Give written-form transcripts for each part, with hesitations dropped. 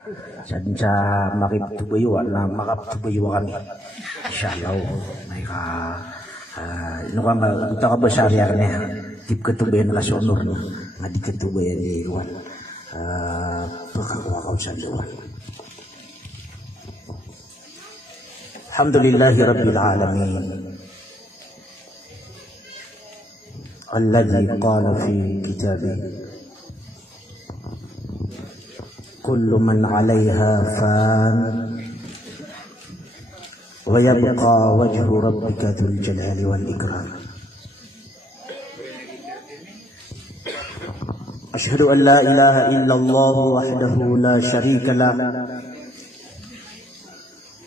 Sa makitubayo na makatubayo kami. Insyaallah. May ka ino ka magta ka ba sa area niya? Tip katubayan na sonor no. Nga di katubayan ni Juan. Pagkakuha ka sa Juan. Alhamdulillahi Rabbil Alamin. Alladhi qala fi kitabih kullu man 'alayha fan wa yabqa wajhu rabbika dzul jalali wal ikram. Ashhadu an la ilaha illallah wahdahu la syarika lah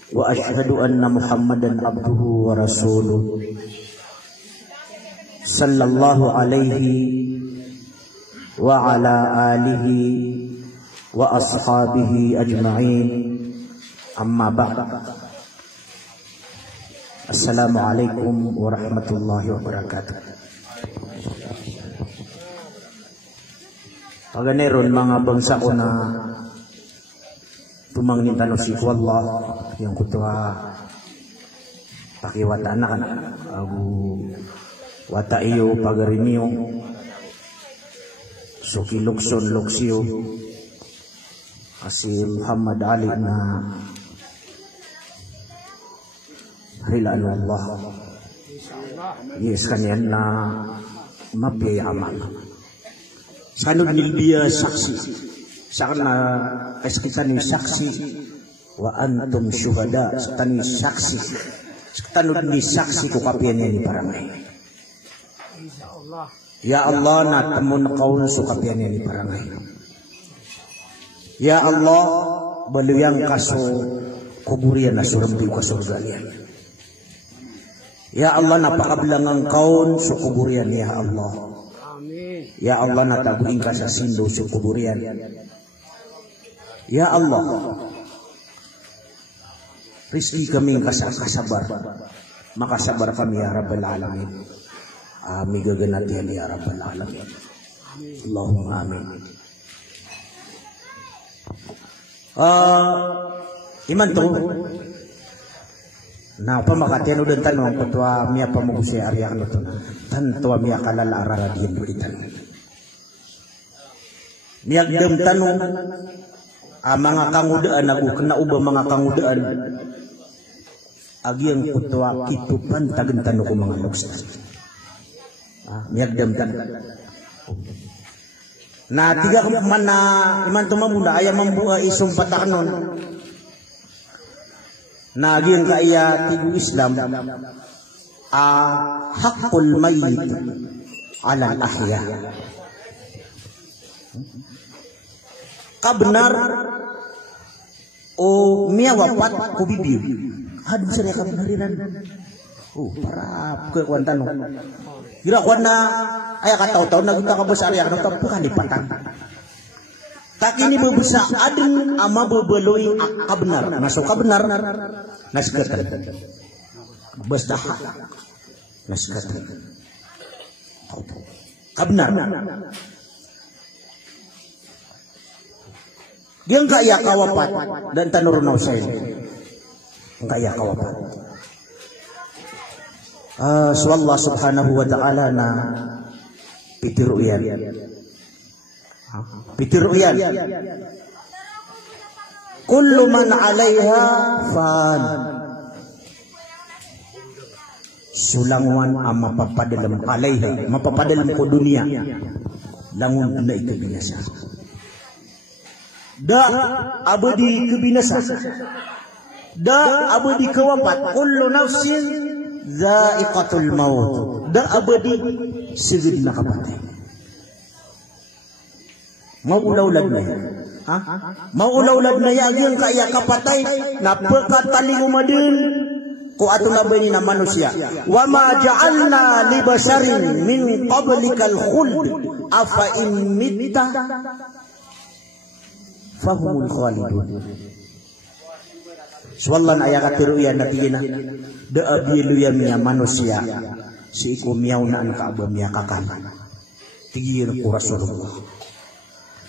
wa ashhadu anna Muhammadan abduhu wa rasuluh sallallahu alaihi wa ala alihi wa ashabihi ajma'in, amma ba'd. Assalamualaikum warahmatullahi wabarakatuh. Paganeron mga bangsa ko na tumangin tanong si Allah yang kutuha pakiwata na kan agu wata iyo pagarinyo suki lukson luksiyo asi Muhammad Ali na hilaan Allah yes kanyan na mapiyaman sanod nilbiya saksi sakna kita ni saksi wa antum syuhada tani saksi tanod ni saksi ko kapian ni parangay ya Allah na tamun kaun su kapian ni parangay ya Allah baluyang kaso kuburian na surambi ka surga yan ya Allah napakablangang kaun su kuburian ya Allah ya Allah nataguin ka sa sindo su kuburian ya Allah rizki kami kasabar makasabar kami ya Rabbal Alamin. Amin gaganatihan ya Rabbal Alamin. Allahumma amin. Iman to na pamakatian udah tanong patwa miya pamugusi area ano to tanto miya kalala araradian bulitan miya dem tanong mga kangudaan ako kena ubah mga kangudaan agi yang patwa kitupan tagan tanong ko mga luksa miya dem tanong na tiga man na iman to mamunda ayam mambuha isong patakanon na agian kaya tigu Islam hakul mayyit ala ahya kabenar o miya wapat ko bibir hadin sa ka benariran para ke kuan tanong kira kuan na aya ka taw-taw na kita ka besar ya no tapos kan dipatang tak ini bebusa adin ama bebeloy kabenar masuk kabenar naskatan basdah naskatan kabenar dia enggak ya kawapat dan tanurunau saya enggak ya kawapat Allah subhanahu wa ta'ala na pitiruyan kullu man 'alaiha fan sulangwan ama papadalam 'alaiha mapapadalam ko dunia langun na ito binasa da abadi kebinasa da abadi kawapat kullu nafsin dha'iqatul maut da abadi sigid na kapatay maulawlad na yan maulawlad na yan yung kaya kapatay na pagkataling umadin ko ato labay ni na manusia wa ma ja'alna li basarin min qablikal khuld afa in mitta fahumul khalidun swallan aya katiruyan natina da abiluyan niya manusia si iku miyaw na ang kaabam niya kakan tigir ko Rasulullah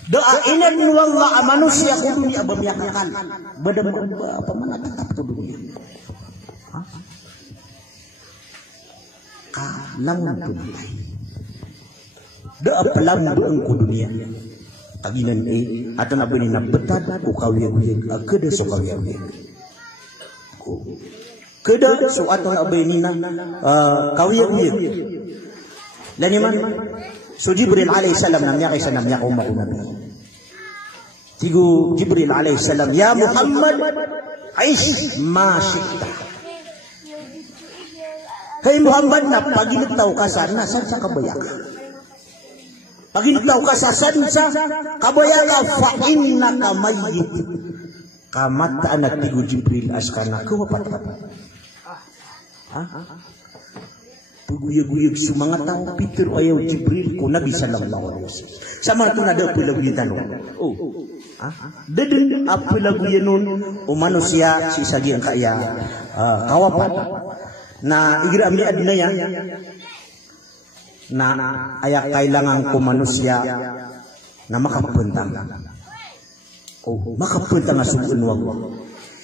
Doa inan wallah manusia kudu ni abamiakan. Badam apa mana tetap kudu ni. Kalang tunai. Doa pelang doang kudu ni. Aginan atau nak beri nak betad ku kawian keda so kawian. Keda so atau nak beri ni kawian. Lani man so Jibril alaihi salam namnya Aisyah namnya umat Nabi. Tigu Jibril alaihi salam ya Muhammad aish ma syi'ta. Hai Muhammad nak pagi lu tahu kasar na sa kabayaka. Pagi lu tahu kasar sa kabayaka fa innaka mayyit. Kamat anak tigu Jibril askana ku apa? Puguyag-guyag sumangat tao Peter ayaw Jibril ko Nabi sallallahu alaihi wasallam. Sama tu nada pula guyitan. Deden apa lagu yenun manusia si sagi ang kaya kawapan. Na igira amli adna ya. Na ayak kailangan ko manusia na makapuntang. Makapuntang nga suun wallah.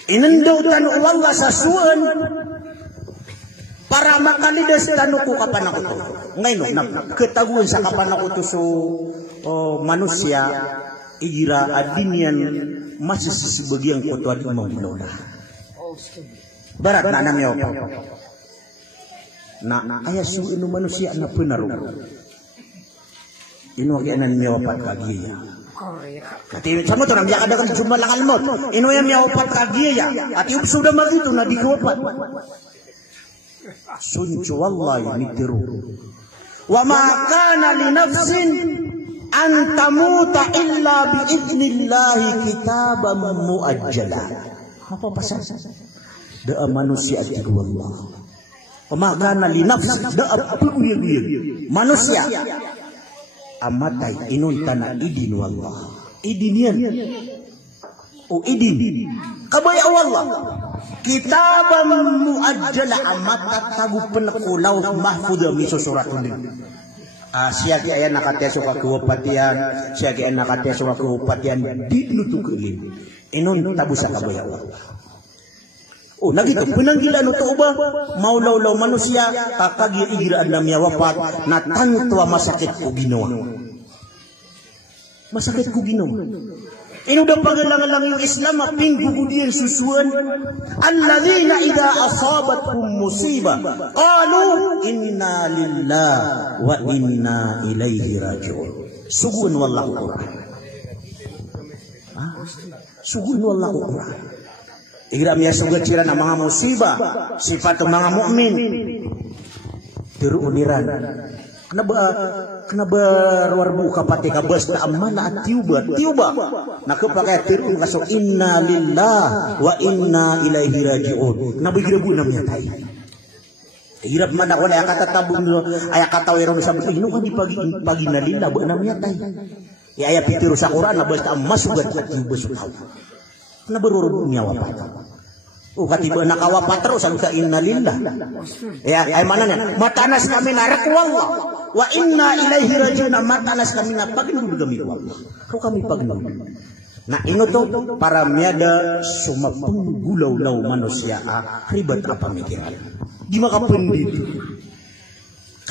Inandaw tan wallah sa suun. Para makalidas tanong ko kapan ako to. Ngayon, ketaguan sa kapan ako to so manusia, igira adinian masisisibagian ko to at mamulona. Barat na namyo. Na kaya suino manusia na punaro. Inuwagianan miyo pat kagiya. Kati sama to namya kada kan jumalangal mo. Inuwagian miyo pat kagiya. At yung sudah magito na di ko pat. Suncu wallahi mitiru. Wa ma kana li nafsin an tamuta illa bi idnillahi kitaban muajjala. Apa pasal? Doa manusia itu wallah. Wa ma kana li nafsin doa puyuh manusia amatai inun tanah idin wallah. Idinian. Oh idin. Kabaya wallah. Kitabam muajjala amat tagu penekulau mahfud miso surat ini. Siagi ayat nakatya suka kewapatian, siagi ayat nakatya suka kewapatian dinutuk ilim. Inon tabu sa kabaya Allah. Oh, nagito pinanggilan no tuba maulaw manusia kakagi igiraan na miya wafat na tanto masakit ko ginawa. Masakit ko ginawa. Inudang pagalang-lang yung Islam pinggugudin susuan alladzina idza asabatkum musibah qalu inna lillahi wa inna ilaihi raji'un. Sugun wallahu Quran. Sugun wallahu Quran. Igram ya sugat cira na mga musibah sifat mga mukmin teruniran. Kenapa warbu kapati kabas ta amana tiuba nakapakai tiru kasok inna lillah wa inna ilaihi raji'un nabigrebu namnya tai hirap man ako na kata tabun aya kata wero sa buti no kan pagi na lillah ba namnya tai ya aya pitiru sa Quran na basta masugat tiuba sukaw na berurub nyawa pa katiba nakawapat terus ang inna lillah ya ay mananya matanas kami narak wallah wa inna ilaihi raji'un matanas kami na pagnudu kami wallah ko kami pagnudu na ino to para miada sumapung gulaw-law manusia ribat apa mikiran di makapundit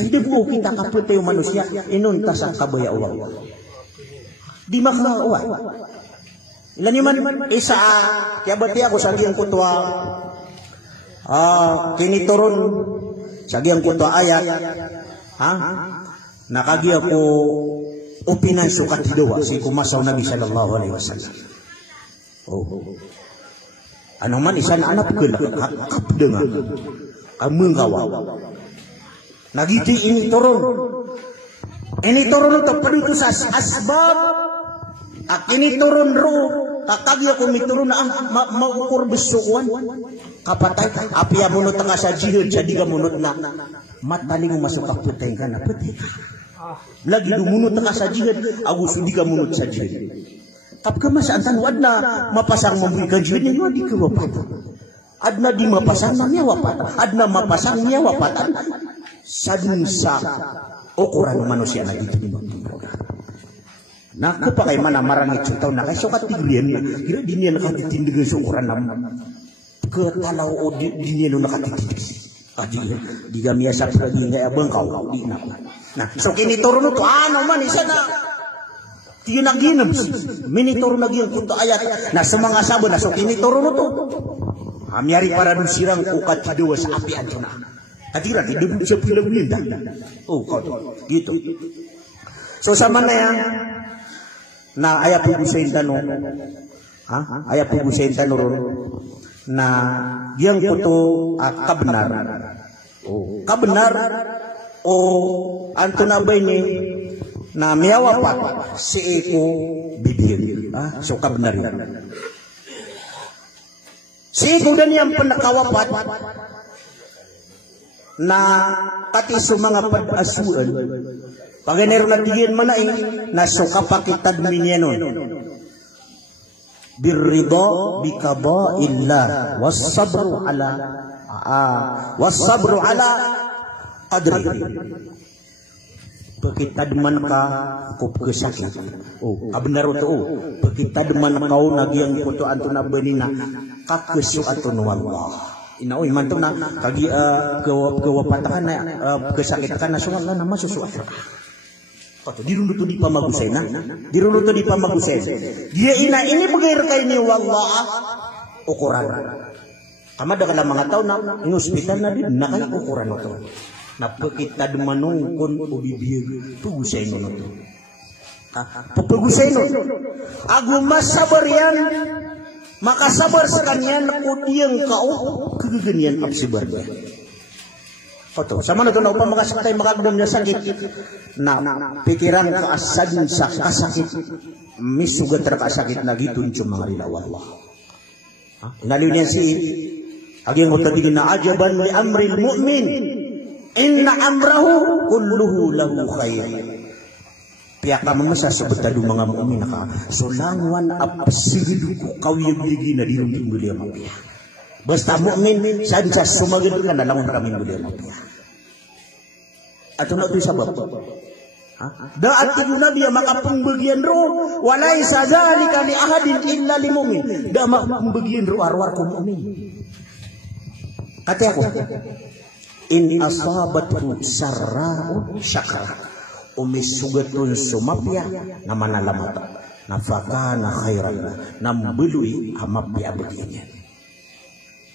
kaya po kita kapute yung manusia inon tasak kabaya Allah di makalawa ilan man isa kaya bati ako sa giyang kutwa kiniturun sa giyang kutwa ayat nakagi ako upinan sukat hidawa si kumasaw Nabi sallallahu alaihi wasallam ano man isa na anak ko nakakap dengan ameng kawa nagiti ini turun ito paduto sa asbab ini turun ro kakagi ako miturun na maukur besukuan kapatay api amunot nga sa jihad sa diga munot na mataling masuk kaputay ka na pati lagi dumunot nga sa jihad agus di ka munot sa jihad kapka masantan wad na mapasang memberi ka jihad niya di kawapat adna di mapasang niya wapat adna mapasang niya wapatan sadun sa ukuran manusia na dito Nah, ko pa kay mana marang itsutaw na kay sukat tigriyan na. Kira di niya nakatitindig sa ukuran naman. Ketalaw o di niya nakatitindig. Di kami asap lagi ngay abang kau. Di na. Nah, so kinituro no to, ano man, isa na. Tiyo naginam. Minituro nagyang kunto ayat. Na sa mga sabo na, so kinituro no to. Amyari para dun sirang ukat sidawa sa api anto na. Katira, di siya pilabulinda. Oh, gitu. So sama na yan. Na ayat po sa tanong, ayat po sa tanong na yang kuto kabenar, kabenar o anto na ba ni na miyawapat si eko bibir, so kabenar yan. Si eko dan yang penakawapat na pati sa mga pag-asuan. Paganero na tigin man ay nasuka pakitad minyanon. Birrido bikaba illa wasabru ala qadri. Pakitad man ka kup kesakit. Oh, kabenar to. Pakitad man kau nagyang puto anto na benina kakesu ato no Allah. Inaoy man to na kagi kewapatakan na kesakitan na sungal na masusuat. Diruluto di pamagusay na. Diruluto di pamagusay. Dia ina ini bagair kay ni wallah ukuran. Kama da kana mga tao na in hospital na din na kay ukuran to. Napakita manungkon ubibig tugusay no to. Pagpagusay no. Aguma sabar yan. Makasabar sa kanyan kudiyang kao kegeganian absibar niya. Foto sama na to na upang makasakay makagdam niya sakit na pikiran kaasan sa kasakit misugat ra kasakit na gitun yung mga rilaw Allah. Inaliw niya si aging utagin na ajaban li amril mu'min inna amrahu kulluhu lahu khair. Pihak kami masasabutado mga mu'min ka sulangwan apasigidu ko kawiyag ligi na dinunting mulia mapiyah. Basta mu'min sanca sumagid ka na lang kami mulia mapiyah. Ato na ito sabab. Daat itu Nabi makapungbagian roh walai sazalika li ahadin illa li mu'min. Da makapungbagian roh arwar ko mu'min. Kata ako, in asabathu sarra'u syakara. Umisugatun sumapya na manalamata. Nafakana khairan na mbului amapya bagiannya.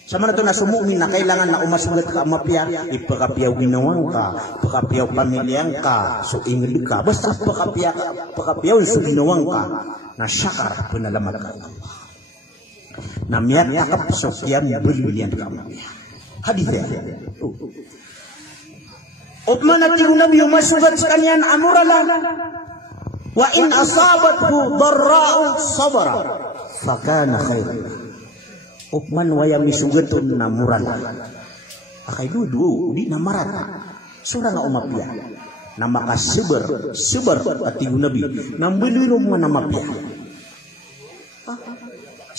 Sama na ito na sumumin na kailangan na umasugat ka amapya, ipakapiyaw ginawang ka, pakapiyaw pamilyang ka, so ingrid ka, basta pakapiyaw so ginawang ka, na syakar penalamat ka Allah. Na miyat akap so kiyam belulian ka amapya. Hadith ya. Upman at yung nabi yung masugat sa kanyan amuralan, wa in asabathu darra'u sabara, fakana khairan. Upman waya misugatun na mural. Akay dudu, di na marata. Sura nga umapya. Na makasibar at yung nabi. Nang bilirong man namapya.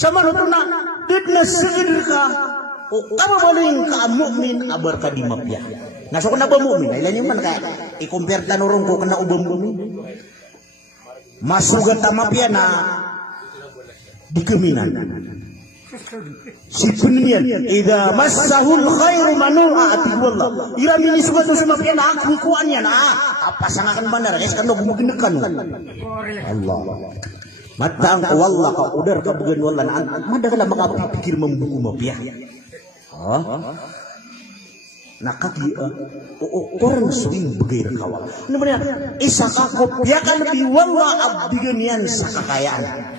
Sama na na, dit na sigil ka. O kamabaling ka mu'min, abar ka di mapya. Naso ko na ba mu'min? Ilan yung man kaya, i-compare tanurong ko ka na ubang mu'min. Masugat na mapya na di keminan. Si punyan ida masahul khairu manu'a ati wallah ira mini sugat sa mapyan aku kuan yan apa sangakan benar guys kan gumugenekan Allah matang wallah ka udar ka bugan wallah madagala makapikir membuku mapya nakaki orang swing begair kawa namanya isa ka kopya kan bi wallah abdigan yan sa kakayaan.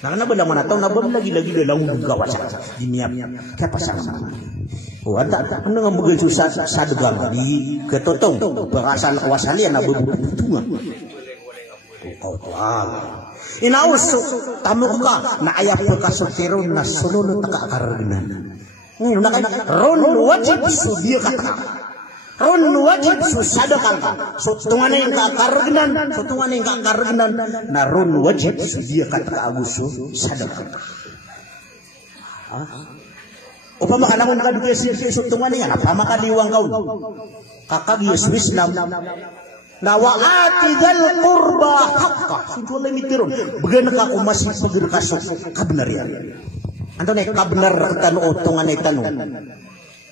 Nah, kenapa dah mana tahu nabam lagi-lagi dalam gawas diniap. Kaya pasang sama. Oh, ada nang begitu sadegang di ketotong berasal kawasalian na bubutungan. Oh, Allah. Inaus tamuka na ayap kasoteron na sunod ta kakaragnan. Ngayon na ron wajib sudia kata. Ron wajib sadakal ka. So tungan yang kakaragnan, na ron wajib dia kata ka aguso sadakal. Upama kanamon ka duke so tungan yan, apama ka liwang kaun. Kakag Yesus Islam Na wa ati dzal qurba haqqa. Sunjul limitirun. Begeuna ka aku masih pegeur kasuk kabenarian. Antone kabenar tanu utungan tanu.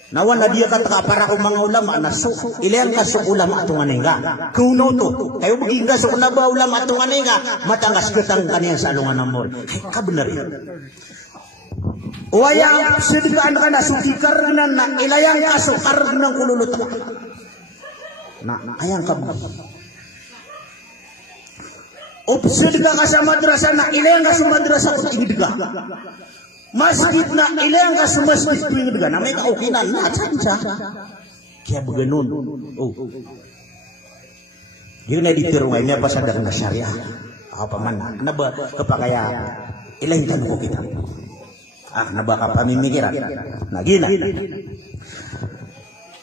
Nawan na dia kata para mga ulama nasu ilang kasuk ulama atungan nga. Kuno to. Kayo beging kasuk na ba ulama atungan nga matangas ketang kaniya sa alungan namor. Ay kabenarian. Waya sedika kana suki karna na ilayang kasuk karna kululut. Na ayang kabu. Sedika ka sa madrasah na ilayang ka sa madrasah ko igidga. Masjid na ilayang ka sa masjid ko igidga. Na may kaukinan na canca. Kaya beganon. Oh. Yun na ditiro ngayon niya pasadar na syariah. Apa man na ba kapakaya ilayang tanong ko kita. Na ba ka pamimikiran. Na gina.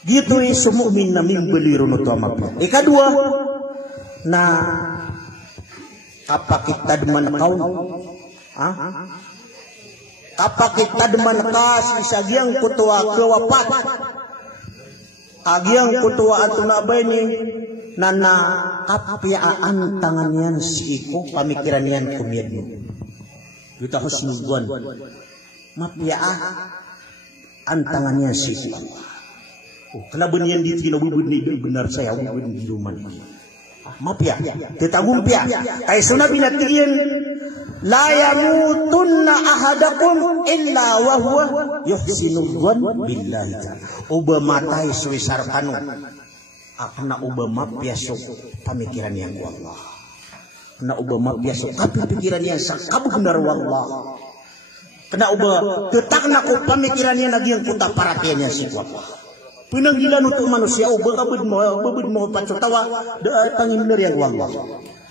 Gitu sumu'min na mimbaliru no tuamap. Ikadua na kapakitadman kaun. Kapakitadman ka isagyang kutua kewapat. Agyang kutua atunabay ni nana kapiaan tangan yan si iko pamikiran yan kumiyad mo. Kita husnuguan. Mapiaan antangan yan si iko. Kenapa niyan di tinubud ni benar saya ubud di rumah. Mapia, tetagumpia. Ay sunabi na tiyan la yamutunna ahadakum illa wa huwa yuhsinu dhann billahi ta'ala. Uba matay suwisar kanu. Akna uba mapiasok pamikiran yang Allah. Na uba mapiasok kapikiran yang sakab benar wallah. Kena uba tetakna ko pamikiran yang lagi yang kuta paratiannya si Allah. Pinanggilan untuk manusia, babud mo pacutawa, tangin bener yang wallah.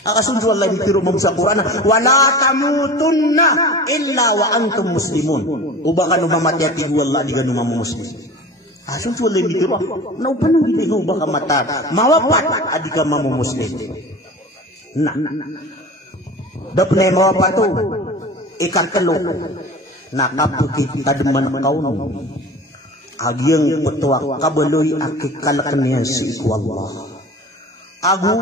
Akasunjuan lagi tiru memsa Quran, wala tamutunna illa wa antum muslimun. Ubakan umamati ati wallah di ganung mamu muslim. Asunjuan lagi tiru, na pananggilin ubaka mata, mawapat adika mamu muslim. Nah, dapnay mawapat tu, ikan teluk, nakapukit tademan kaun. Agyang petuak kabeloy akikalak niyan si iku Allah. Agu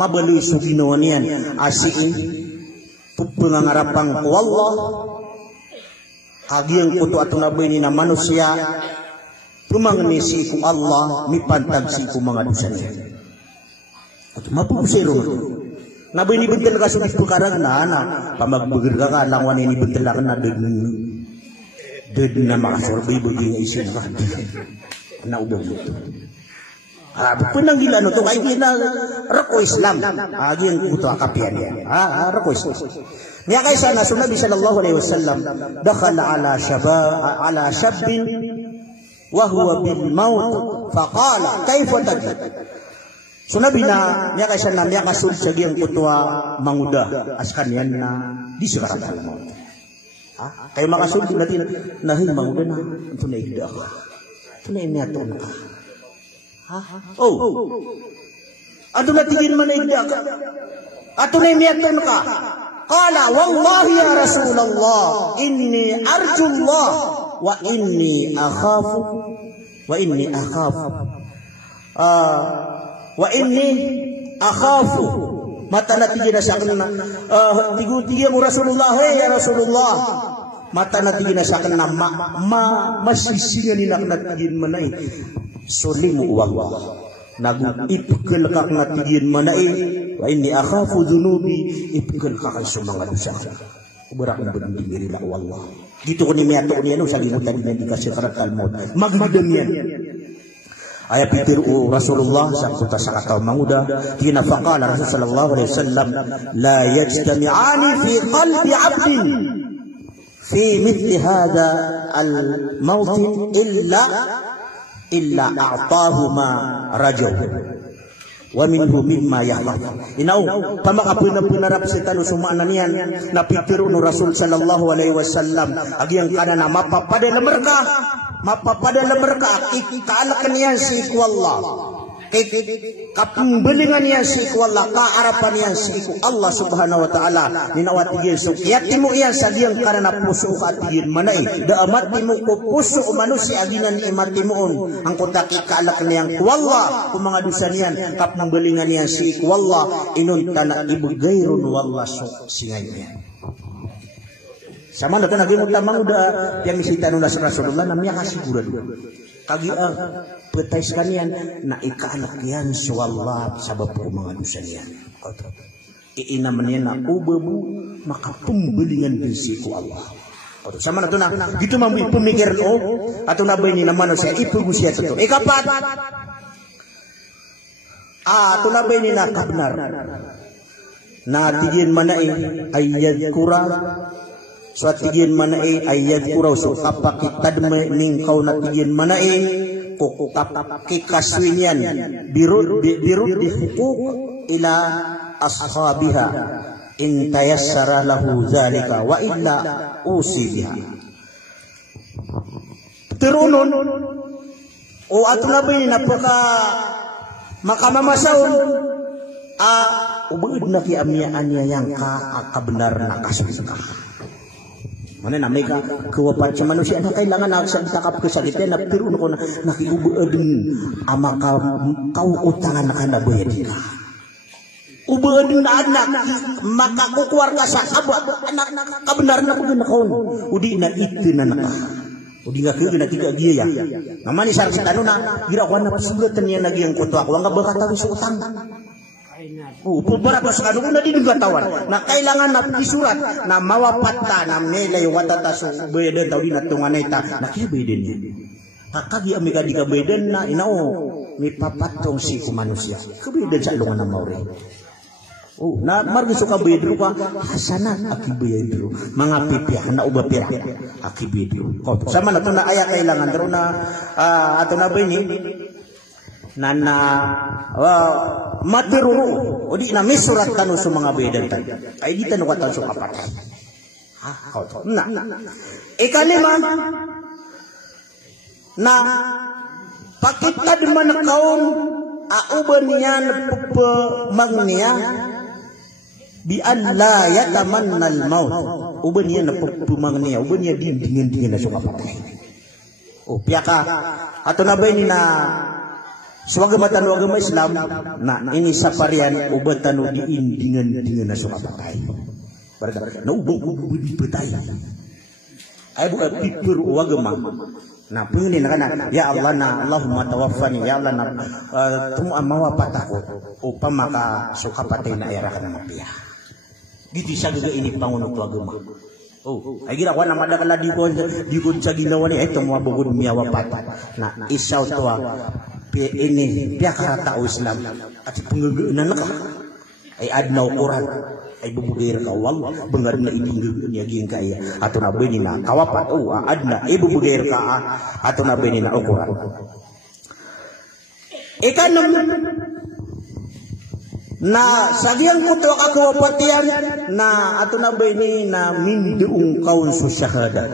mabeloy suginoan niyan asiin pengangarapang ku Allah. Agyang petuak tunabay ni na manusia pumangni si iku Allah mipantag si iku mga dosa niya. At mapupusiro nabay ni bentel ka sugis pukarag na pamagbagir ka langwan ni bentel ka na na makasorbay bagay isin ka na ubang ito. Penanggilan ito kay kina rako Islam. Yung kuto akapian yan. Rako Islam. Niya kay sana Nabi sallallahu alaihi wasallam dakhala ala shabbin wa huwa bil maut faqala kayfa tadri. Sunabi na niya kay sana niya kasud sa giyang kuto manguda askan yan na di sekarat al maut. Kaya makasunod natin nahin manguda na ito na igda ka. Ito na inyaton ka. Oh. Ito na tigin man na igda ka. Ito na inyaton ka. Kala, wallahi ya Rasulullah, inni arjullah wa inni akhafu wa inni akhafu mata natigin na sa akin na tigyan mo Rasulullah, hey ya Rasulullah, mata natigin na sa akin na masisiyan nila natigin manay sulimu wallah nag-ipikal kak natigin manay wa inni akhafu dhunubi ipikal kakay sumanga dosa ubarak na bening diri la wallah gitu ko ni miyato niya no sa limutan din di kasi karatal mo magmadam yan. Ayat pitir Rasulullah sakuta sakataw manguda hina faqala Rasul sallallahu alaihi wasallam la yajtami'ani fi qalbi 'abdin fi mithli hadha al-maut illa a'tahu ma rajaw wa minhu mimma yahlaq. Inaw pamakapuna-punarap si tanu sumaanan niyan na pitir Rasul sallallahu alaihi wasallam agyang kanana mapapadala merka ikaalak niyan si iku Allah kapembelingan yang siku Allah kaarapan yang siku Allah subhanahu wa ta'ala ninawat Yesus yatimu yang sadiang karena pusuk atin manai da amatimu ko pusuk manusia aginan imatimuun ang kutaki kaalak niyang wallah kung mga dusanian kapembelingan yang siku wallah inun tanah ibu gairun wallah singaynya sama na tanah gimot tamang udah yang misita nuna Rasulullah namanya kasiguran kagi petai sekalian na ikaanak yan suwallah sabab ko mga dusanian iinaman yan na ubabu makapumbelingan bisiku Allah sama na ito na dito mamay pumikir o ato na ba yun naman sa ipugusya ito ikapat ato na ba yun na kabnar na tigin manay ayad kura so tigin manai ayat kurau so kapakitad mingkau na tigin manai kukukap kikaswinyan birud dihukuk ila ashabiha in tayassara lahu zalika wa illa usibiha terunun o atulabi napaka makamamasaon ubud na ki amyaan niya yang kabenar na kaswika mana namanya kewapat sa manusia na kailangan na sa takap kesakitan na pero ko na nakiubuadun ama kau utangan na kanabayad ka ubuadun na anak makakukuwar ka sa abot anak kabenar na ko ginakaon udi na itu na naka udi nga kaya na tiga dia ya naman ni sarang tanong na girakuan na pasigatan niya naging kutuak wang nga bakatawi sa utang beberapa sekali na dinugatawan na kailangan na disurat na mawapata na melay watataso beden tau dinatungan ita na kaya beden niya kakagi amika di kabeden na inao may papatong si manusia kabeden sa lungan na mauri na margi suka bedro ka hasanan akibedro mga pipya na uba pira akibedro sama na to na aya kailangan daro na ato na ba ni nana matiruru o di na may surat tanu sa mga bedan tayo ay di tanu katan sa kapatay na ikalima na pakitad man kaon auban niya magniya bi an la yatamanna al maut uban niya na pumangniya uban niya dingin na sa kapatay o piyaka ato na ba ni na suwagamatan wagama Islam na ini saparian ubatan diindingan na sukapatay na ubong di petay ay buat piper wagama na pili na kana ya Allah na Allahumma tawaffani ya Allah na tumu amawapat ako upang maka sukapatay na era kana mapiya gitu sa gaga ini pangunot wagama ay ginawa na madakala di kon sa ginawa ni ito mga bugod miyawapat na isaw to ini pihak tao Islam at penggugunan ka ay adnaw Quran ay bubugir ka wal bengar na ibinggugun niya ging kaya ato na bini na kawapat adna ay bubugir ka ato na bini na Quran ikanam na sagiang kuto ka kawapatian na ato na bini na minduong kaun sa syahada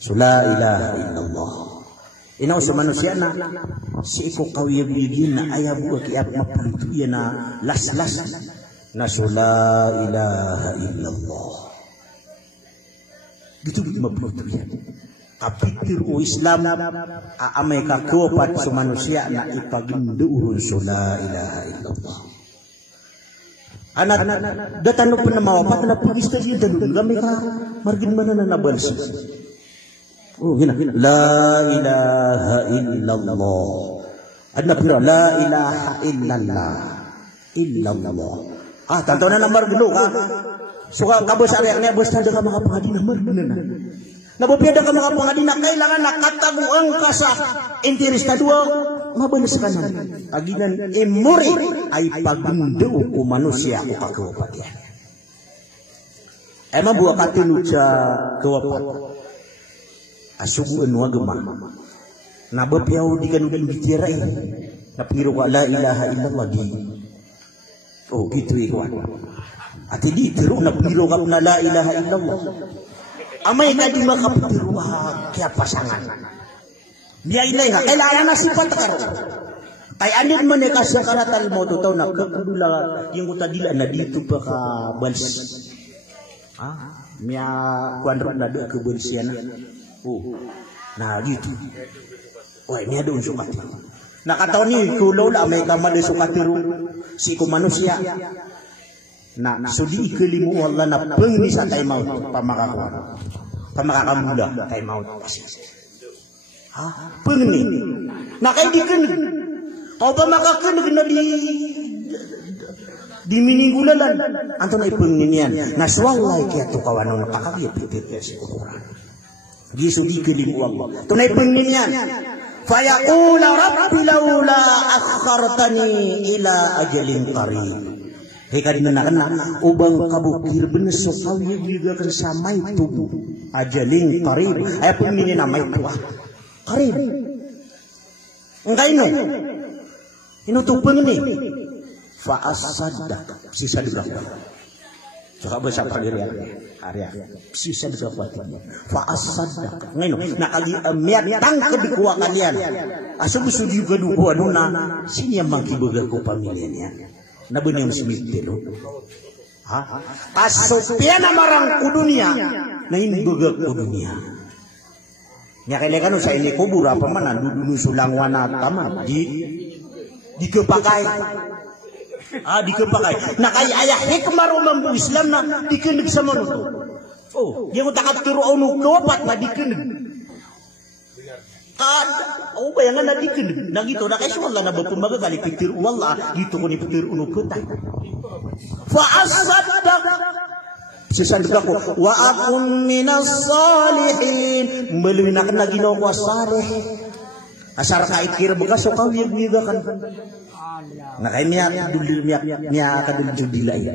so la ilaha illallah inaw sa manusia na si iko kawiyabigin na ayabu akiap mapulito yan na las-las na so la ilaha illallah dito mapulito yan kapitir o Islam aamay kakupat sa manusia na ipaginduron so la ilaha illallah anak datano po na mawapat na pag-istas niya danun gamay ka margin man na nabansi gina la ilaha illallah adna pira la ilaha illallah tanto na nambar gelo ka suka kabos ari ne bos tanda ka mga pangadina margina na nabopyada ka mga pangadina kailangan nakataguan ka sa interesta duwa mabalas ka na aginan emori ay pagundo o manusia o kagawapatian emang buwa katinu sa gawapat asubuan wagama nabapyaw di kanudin bitiray napiro ka la ilaha illallah di gitu iwan at hindi tiro napiro ka na la ilaha illallah amay ka di makapitiro kaya pasangan niya inay nga kailangan na sifat ka Ay anit man ka sa karatal mo to na kadula yung utadila na dito pa ka bals. Mia kuandro na do ke balsian. Nah gitu. Wah ini ada unsur mati. Nah kata ni kulau lah mereka mada suka tiru si ku manusia. Nah sudi kelimu Allah na pengi sa tay maut pamakakuan. Pamakakamuda tay maut pasti. Pengi. Nah kay dikeun. Kau pamakakeun na di miningulalan anto na ipenginian. Nah swalay kaya to kawanon nakakagiya pitir kaya si Quran. Di sudi kelimu Allah. To na ipenginian. Fayaqula rabbi laula akhartani ila ajalin qarib. Heka dinana ubang kabukir beneso kawi juga kan samai tubuh ajalin qarib. Ay pemini namay tuah. Qarib. Enggak ini. Inutupeng ini. Fa asaddaq sisa di belakang. Coba bahasa area. Sisa di belakang. Fa asaddaq. Ngaino na kagi miat tang kedua kalian. Asubu sudi kedua nuna sini yang mangki begal ko pamilya. Na benih yang semite lo. Kasupian amarang ku dunia. Na ini begal ku dunia. Nya kailekan usah ini kubur apa mana dulu sulang wana taman dikepakai. Dikepakai. Nah kaya ayah hikmah romam Islam na dikenig sama nuto. Oh, dia utak turu onu kewapat na dikenig. Bayangan na dikenig. Na gitu, na kaya wallah na bapumbaga kali pikir wallah gitu ko ni pikir unu kutay. Fa asaddaq sesandra ko wa akum minas salihin melunak na ginaw ko salih. Asar kait kira bekas so kau biga kan. Nah kay miyak dulir miyak kadul judilay.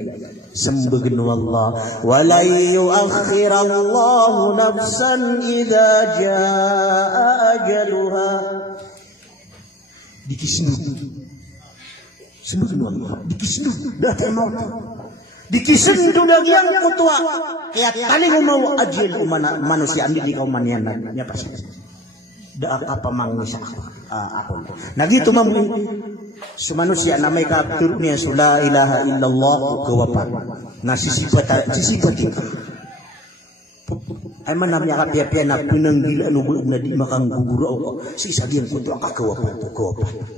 Sembegen wallah wala yuakhirallahu nafsan idza jaa ajaluha. Dikisnu. Sembegen wallah dikisnu dah maut. Dikisnu lagi yang kutua. Kayak kali mau ajil manusia ambil di kaum manian nya pasti. Da apa mangisa aku. Nah gitu mamu manusia namai ka turunnya la ilaha illallah kewapan. Nah sisipat itu. Ay man namanya ka pia na pinanggil anu na di makang guguro si sadian ko to ka kewapan.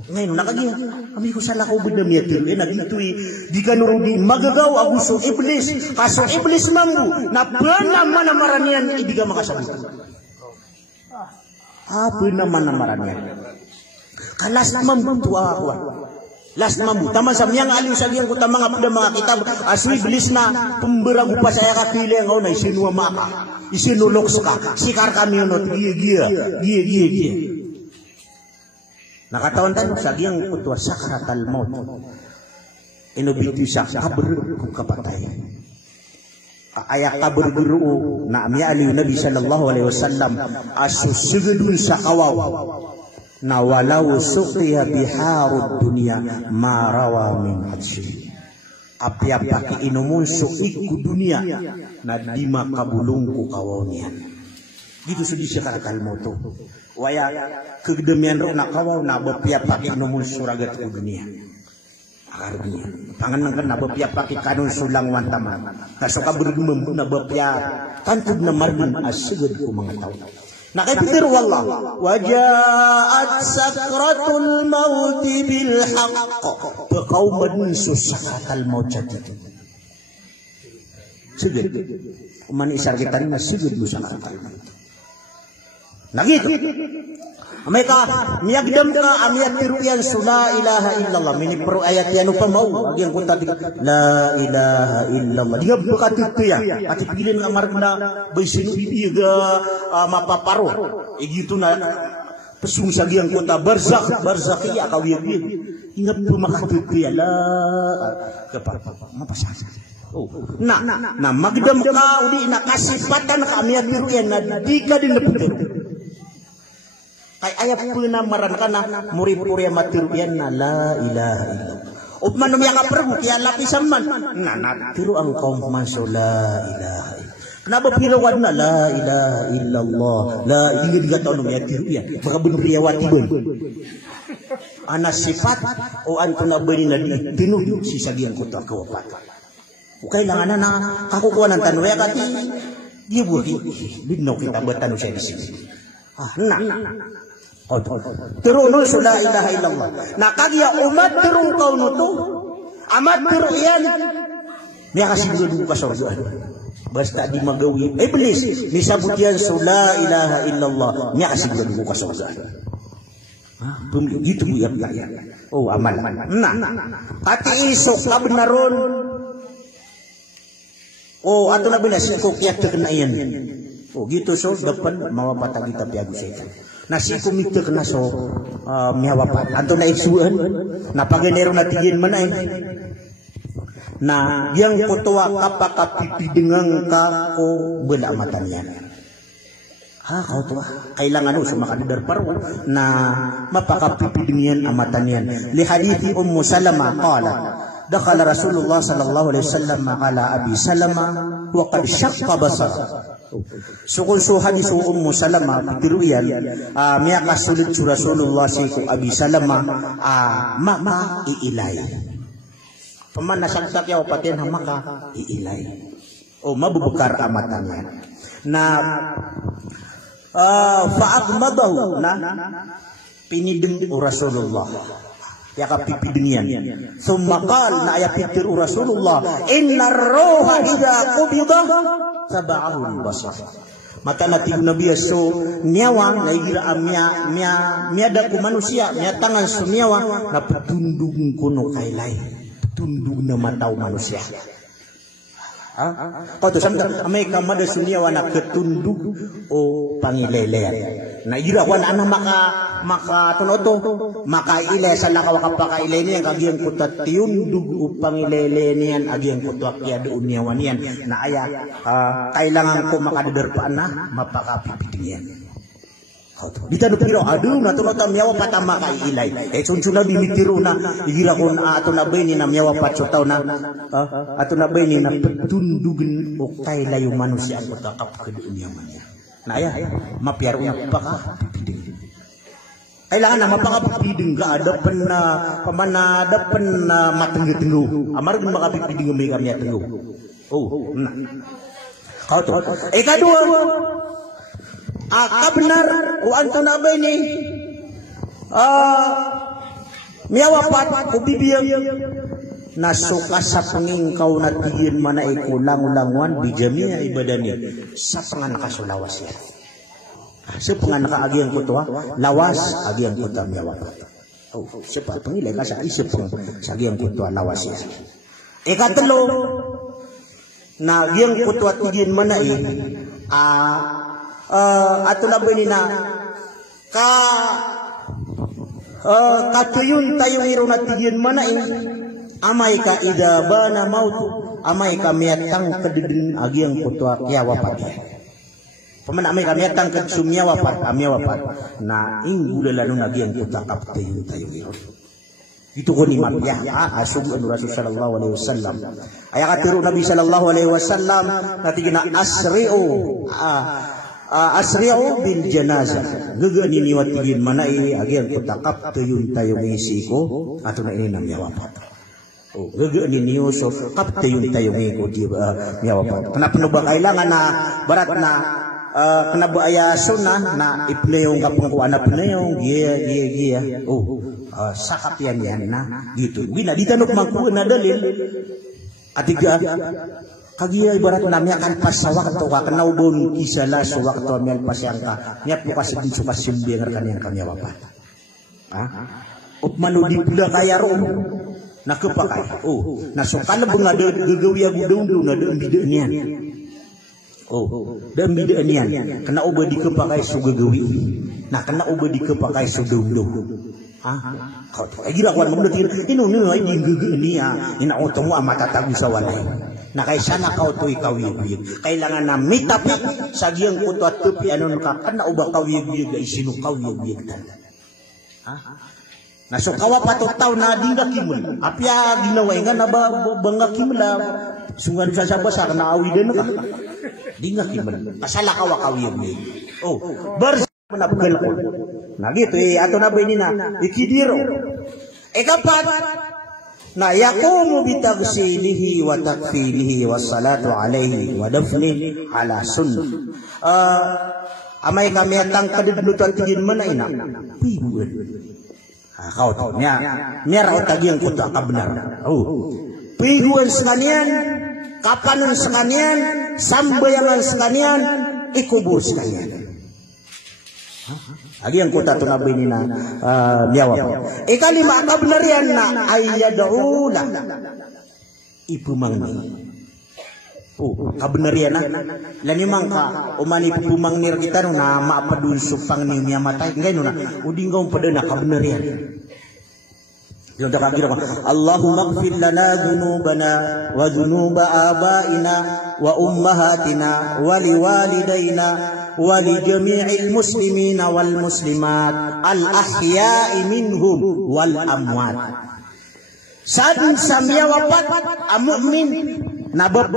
Ngayon nakagi kami ko sala ko benda miya tur gitu di kanuro di magagaw aguso iblis kaso iblis mambu na pernah mana maranian ibiga makasabit. Apa nama marannya? Kalas mambu aku. Las mambu. Tama sa miyang aliw sa giyang kuta mga puda mga kitab. Asu iblis na pemberagu pa saya kakili ang na isinuwa maka. Isinulok ka. Sikar kami yun. Giya. Nakatawan tayo sa giyang kutua sakaratal maut. Inubiti sa kabar kapatay. Ayak kabar guru na amya aliw Nabi sallallahu alaihi wasallam asusugudun sa kawaw na walau suqiya biharud dunia marawa min hadsi api-api inumun suiku dunia na di makabulungku kawawnian gitu sudi syakal moto waya kegedemian ro na kawaw na bapi-api inumun suragat ku dunia artinya pangan nang na bapya paki kanun sulang wantaman kasoka bergumem na bapya tantud na marmin asugud ko mga tao nakaipitir wallah wajaat sakratul maut bil haqq paqauman susakatal maut jati sugud man isar kita na sugud susakatal nagito mereka miyagdam ka amiyat tiruyan la ilaha illallah mini pro ayat yan upang mau yang kunta la ilaha illallah dia berkata ya ati pigilin nga margna baysinu bibiga mapaparo gitu na pesung sa yang kunta barzakh ya kawiyag ingat pumakatutu ya la kapapa mapasasa na magdam ka udi nakasipatan ka amiyat tiruyan na di ka din naputero ay ayat puna marankana murid-murid matiruyan na la ilaha illallah. Upman nung yaka pergu kaya lapisan man na natiru ang kaum manso la ilaha illallah. Kenapa pilawad na la ilaha illallah la ingin gataw nung yatiruyan maka benupriyawati bun. ana sifat o antuna bani na tinudu si sagiang kota kawapat. Kailangan na kakukuha ng tanwaya kati di buhi binaw kita batano siya di sini. Turunul la ilaha illallah. Nakagya umat turun kau nuto amat turun yan. Niya kasi dulu ka sorgaan. Basta di magawi. Iblis nisabutian la ilaha illallah. Niya kasi dulu ka sorgaan. Gitu bu ya. Oh amal. Kati isok kabnaron. Oh ato na bilas ko kiyak kena yan. Oh gitu so depan mawapata kita piagu setan. Nasi kumita kena so miyawapat. Anto na isuan. Napagenero na tigin man ay. Na yang kutuwa kapakapipi dengan kako bela matanya. Kau tuwa kailangan sa makadadar paro na mapakapipi dengan amatanyan. Li hadithi Ummu Salama qala dakhala Rasulullah sallallahu alaihi wasallam ala Abi Salama wa qad shaqqa basar. Sukul su hadis Ummu Salama pitiruyan miya kasulit su Rasulullah siku Abi Salama mama iilay. Paman nasaksak yaw patin hamaka iilay. O mabubukar amatannya. Na fa'agmadahu na pinideng Rasulullah. Yaka pipidengyan. Sumakal na ayapitir Rasulullah. Inna roha ida kubida sabahul basar. Mata natin Nabi so nyawa na igira miya daku manusia miya tangan so nyawa na petundung kuno kailay. Tunduk na mataw manusia. Kau tu sampai amai kamada suniawa na ketunduk o pangilelean. Na ira wan ana maka tunoto maka ile sa nakawaka paka ile niyan kagian kutat tiundug o pangilelean agian kutak ya duuniawan niyan na aya kailangan ko makadadarpaan na mapakapipidingan. Dita no piro adu na tuno ta miyawa patama kay ilay sunsuna bimitiro na igira kon ato na bayni na miyawa patso taw na ato na bayni na petundugan o kay layo manusia ang pagkakap kadunya man na aya mapiaro na paka pipiding kailangan na mapakapipiding ga adapan na pamanadapan na matenggo-tenggo amar gud makapipiding may kami tenggo kau to kadua benar wanto na ba ni miyawapat ko bibiyang nasuka sa pangingkaw na tiyin man ay kulang-ulanguan bijamiya ibadani sa pangan kasulawas yan sa pangan nakaagiyang kutuwa lawas agiyang kutuwa miyawapat siya pangilay ka sa isip sa agiyang kutuwa lawas yan ikatalo na agiyang kutuwa tiyin man ay ato na ba na katuyun tayo iro na tigyan manain amay ka idaba na mauto amay ka miyatang kadidin agyang kutwa kiyawapat paman amay ka miyatang kadsumyawapat amyawapat na inggulalano agyang kutwa kaptayun tayo iro itu ko ni mapya asug anu Rasul sallallahu alaihi wasallam aya katiro Nabi sallallahu alaihi wasallam natigina asri'u bil janazah gagani ni watigin manai agian kutakap tuyun tayong isiko ato na ini namyawapat gagani ni Yusuf kap tuyun tayong iko di miyawapat kenapa ba kailangan na barat na kenapa aya sunnah na ipneyong kapung ko anak pneyong giya sakap yan na gitu bina ditanok mangku na dalil atiga kagiya ibarat namanya kan pas sa waktu ka kenau bon isala sa waktu amel pas yang ka nya po kasi din suka simbiang kan yang kami wapat upmanu di pula kaya ro nakepakai nasukana bunga de gagawiya gudung na de bidenian de bidenian kena uba dikepakai su gagawi nah kena uba dikepakai su dungdung kau tu gira kwan mo tir inu ay dinggege niya ina otomo amata tagu sa walay na kay sana kau tu ikawiyeg kailangan na mitapi sa giyang kutwa tupi anon ka kana uba kawiyeg ga isinu kawiyeg tan na so kawa patutaw na dinga kimul apya ginaway nga na bangga kimula sungan sa sabasa kana awiden ka dinga kimul asala kawa kawiyeg bar na pagel ko na gitu ato na ba na ikidiro Ikapat na yaqumu bitaghsilihi wa takfilihi wa salatu alaihi wa dafni ala sunnah. Amay kami atang kadudlutan tigin mana ina piguan. Kau tahu nya raw tagiang ko ta kabnar. Piguan sekalian, kapanan sekalian, sambayangan sekalian, ikubur sekalian. Agi yang kota tu nabi ni na jawab. Ikalima kabnarian na ayyad'ula ipumangni. Kabnarian na lani mangka umani pumangni kita no na maapadun supang ni niya matay ngay no na uding gawon pada na kabnarian. Yung takakira ko, Allahumma gfir lana dhunubana wa dhunuba abaina wa ummahatina wa liwalidayna wa li jami'il muslimina wal muslimat al ahya'i minhum wal amwat. Sadun samya wapat mu'min nabab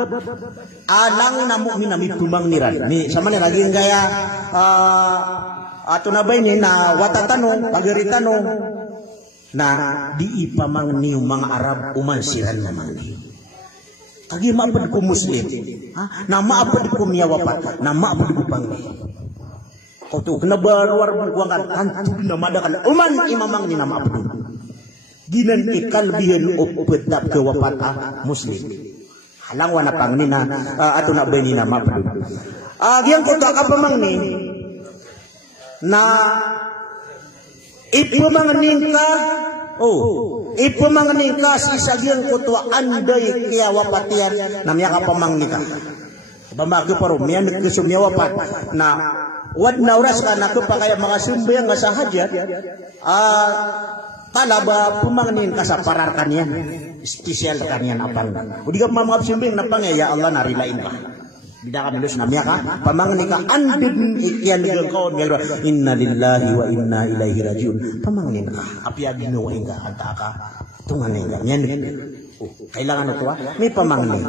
alang na mu'min na mitumang niran. Ni sama ni lagi gaya ato na ba ni na watatano pagaritano na di ipamangni mga Arab umansiran namangni. Kagi maapad ko Muslim, na maapad ko miyawapat, na maapad ko pangni. Kau tu kena berluar buangan kantu na madakan uman imamangni na maapad. Ginan ikalbihan o petap ke wapat Muslim. Halang wana pangni na ato na bani na maapad. Giyang ko ta kapamangni na ipumangning ka, ipumangning ka si sagyang kutwa anday kaya wapatian na miya ka pamangni ka. Bamaki paro, miya nagkasum niya wapat na wad na oras ka na pa kaya mga sumbayang nga sa hadyat, talaba pumangnin ka sa parar kanyan, special kanyan apang. Kung di ka mga sumbayang na pangya, ya Allah narilain ka. Bida ka nilus na miya ka, pamangni ka, andun ikian nilang kaon, inna lillahi wa inna ilaihi rajiun. Pamangnin ka, apya binuwain ka, anta ka, tunganin ka. Kailangan ito may pamangnin.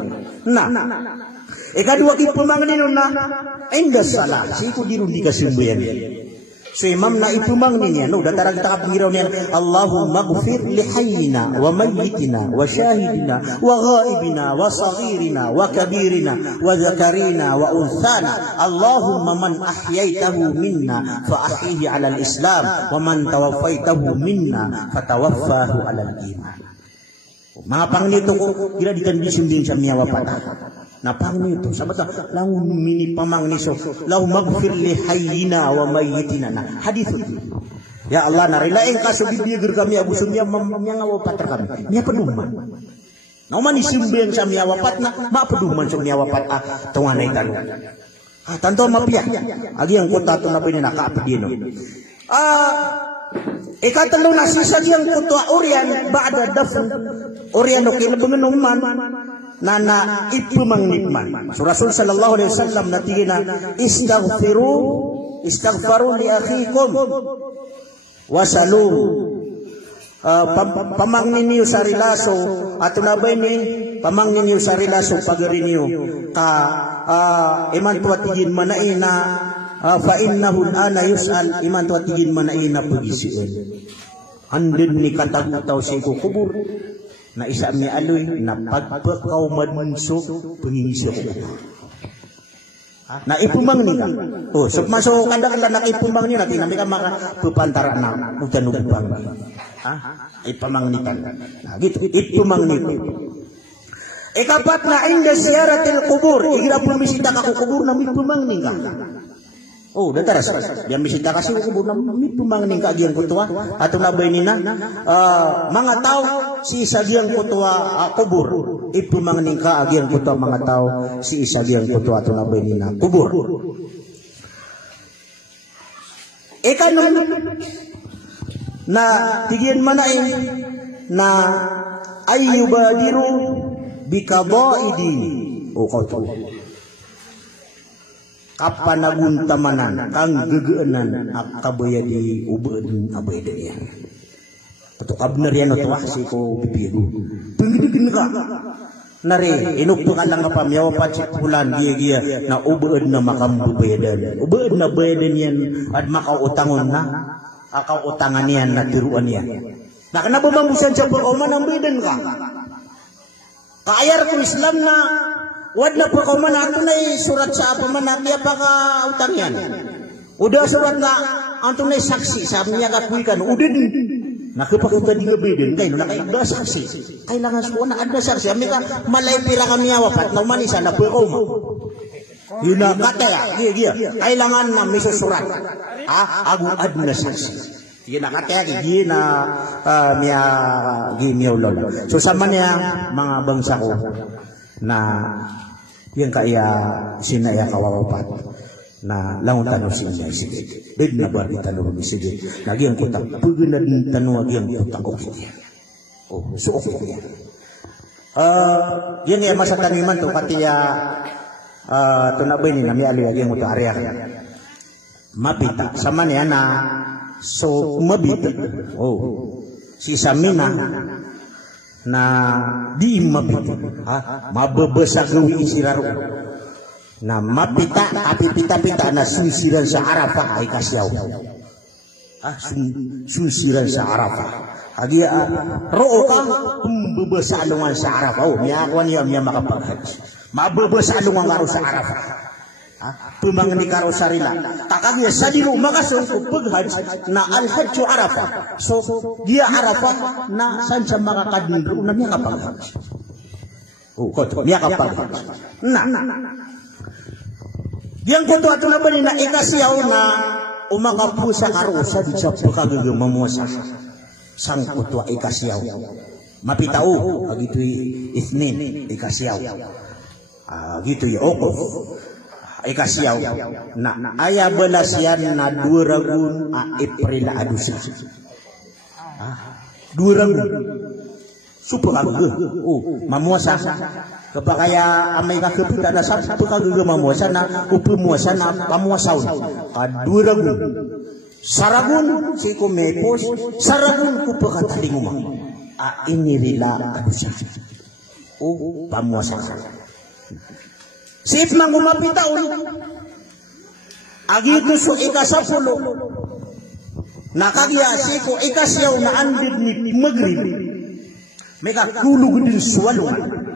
Ikadua ki pamangnin na, indas salah, siku dirundi ka sumbayan. So imam na ipumangnin niya, no, datarag takap ngiraw niya, Allahumma gfir li hayyina wa mayyitina wa shahidina wa ghaibina wa saghirina wa kabirina wa zakarina wa unthana. Allahumma man ahyaytahu minna fa ahyihi ala al-islam wa man tawaffaytahu minna fa tawaffahu ala al-iman. Mga pangnito ko, kira di kondisyon din sa miyawa pata. Na pangnito, sabat na, lang mini pamangniso, lau magfir li hayyina wa mayyitina na. Hadith itu. Ya Allah, narilain ka sa bibigir kami, abusun niya, mamamya nga wapat kami. Niya paduman. Nauman isimbihan sa miyawa pat na, maapaduman sa miyawa pat, tunganay talo. Tanto mapiyak. Agi ang kota ito na pinakapagino. Ikatalo na sisagyang kutwa Orian ba'da dafn Orian o kinabanganuman na ipumangnikman. So Rasul sallallahu alaihi wasallam natigin na istaghfaru li akhikum wasaluhu pamangnin niyo sa rilaso at nabay ni pamangnin niyo sa rilaso pagarin niyo ka iman tuwatigin manaina fa innahu ana yus'al iman tuwatigin manaina pagisiin andin ni katagutaw siya kubur na isa mi aloy na pagpakaw madmunso pangingisyo ko na ipumangni ka so maso kadang na ipumangni natin namin ka makapupantara na utan-upang ipamangni ka gitu ipumangni ko ikapat na inda ziyaratil kubur igira pumisita ka kubur na ipumangni ka dataras yang bisita kasi kubur na ipumangni ka agiyang kutua ato nabay nina mga tao si isagiyang kutua kubur ipumangni ka agiyang kutua mga tao si isagiyang kutua ato nabay nina kubur ikanong na tigyan manay na ayyubadiru bikadaidi kautu kapanaguntamanan kang gegeenan akabayadi ubeun abayda ya patok abner yan to si ko pipigo pingin ka nare inuk to lang ka pamyaw pa bulan giya na ubeun na makambubayadan ubeun na bayadan yan at makautangon na akautangan yan na tiruan yan Nah kenapa mambusan siya perkauman ang biden ka? Kaayar ko Islam na wad na perkauman na ito na surat sa pamanakya pa ka utang yan. Udah surat na ito na saksi sa niya kakuy ka. Udah din. Nakapakita di biden kayo na kayo da saksi. Kailangan suwa na ada saksi. Ami ka malay pira kami awapat na umanisa na perkauman. Yun na kata ya. Iya. Kailangan na may susurat. Agu ad na saksi. Yun na kata ya. Iya na miya gimiyaw lolo. So sama niya mga bangsa ko na yung kaya sinaya kawawapat na langon tanong siya sige bed na ba tanong sige nagyang kita pag na din tanong nagyang kita okay so okay yan yung masa taniman to katiya to na ba ni nami ali yung ito area mapita sama niya na so mabita si Samina na di mabita mababasa gawin siraro na mapita api pita-pita na sunsiran sa Arafah ay kasyaw sunsiran sa Arafah agi roo ka mababasa alungan sa Arafah miyakwan niya makapaghat mababasa alungan karo sa Arafah pemangani karo sarila takagya sa dino makasong paghaj na al-hajju Arafah so dia Arafah na saan siya makakadniro na niya kapaghat niya kapaghat yang ko to na ba ni na ikasiyaw na umakapusa karo sa di sa pagkagagang mamuasa sang kutwa ikasiyaw mapitao agito ithnin ikasiyaw agito okof ikasiyaw na aya belas yan na 2 ragun April adusa 2 ragun super kagagang mamuasa kapakaya amay kakapita na sa pagkagaga mamuasa na upumuasa na pamuasaw kaduragun saragun si kumepos saragun kupakataling umang inirila adusa pamuasa sip mang umapita agito so ikasapulo nakagya si ko ikasyaw na andid ni magrib may kakulog din suwalungan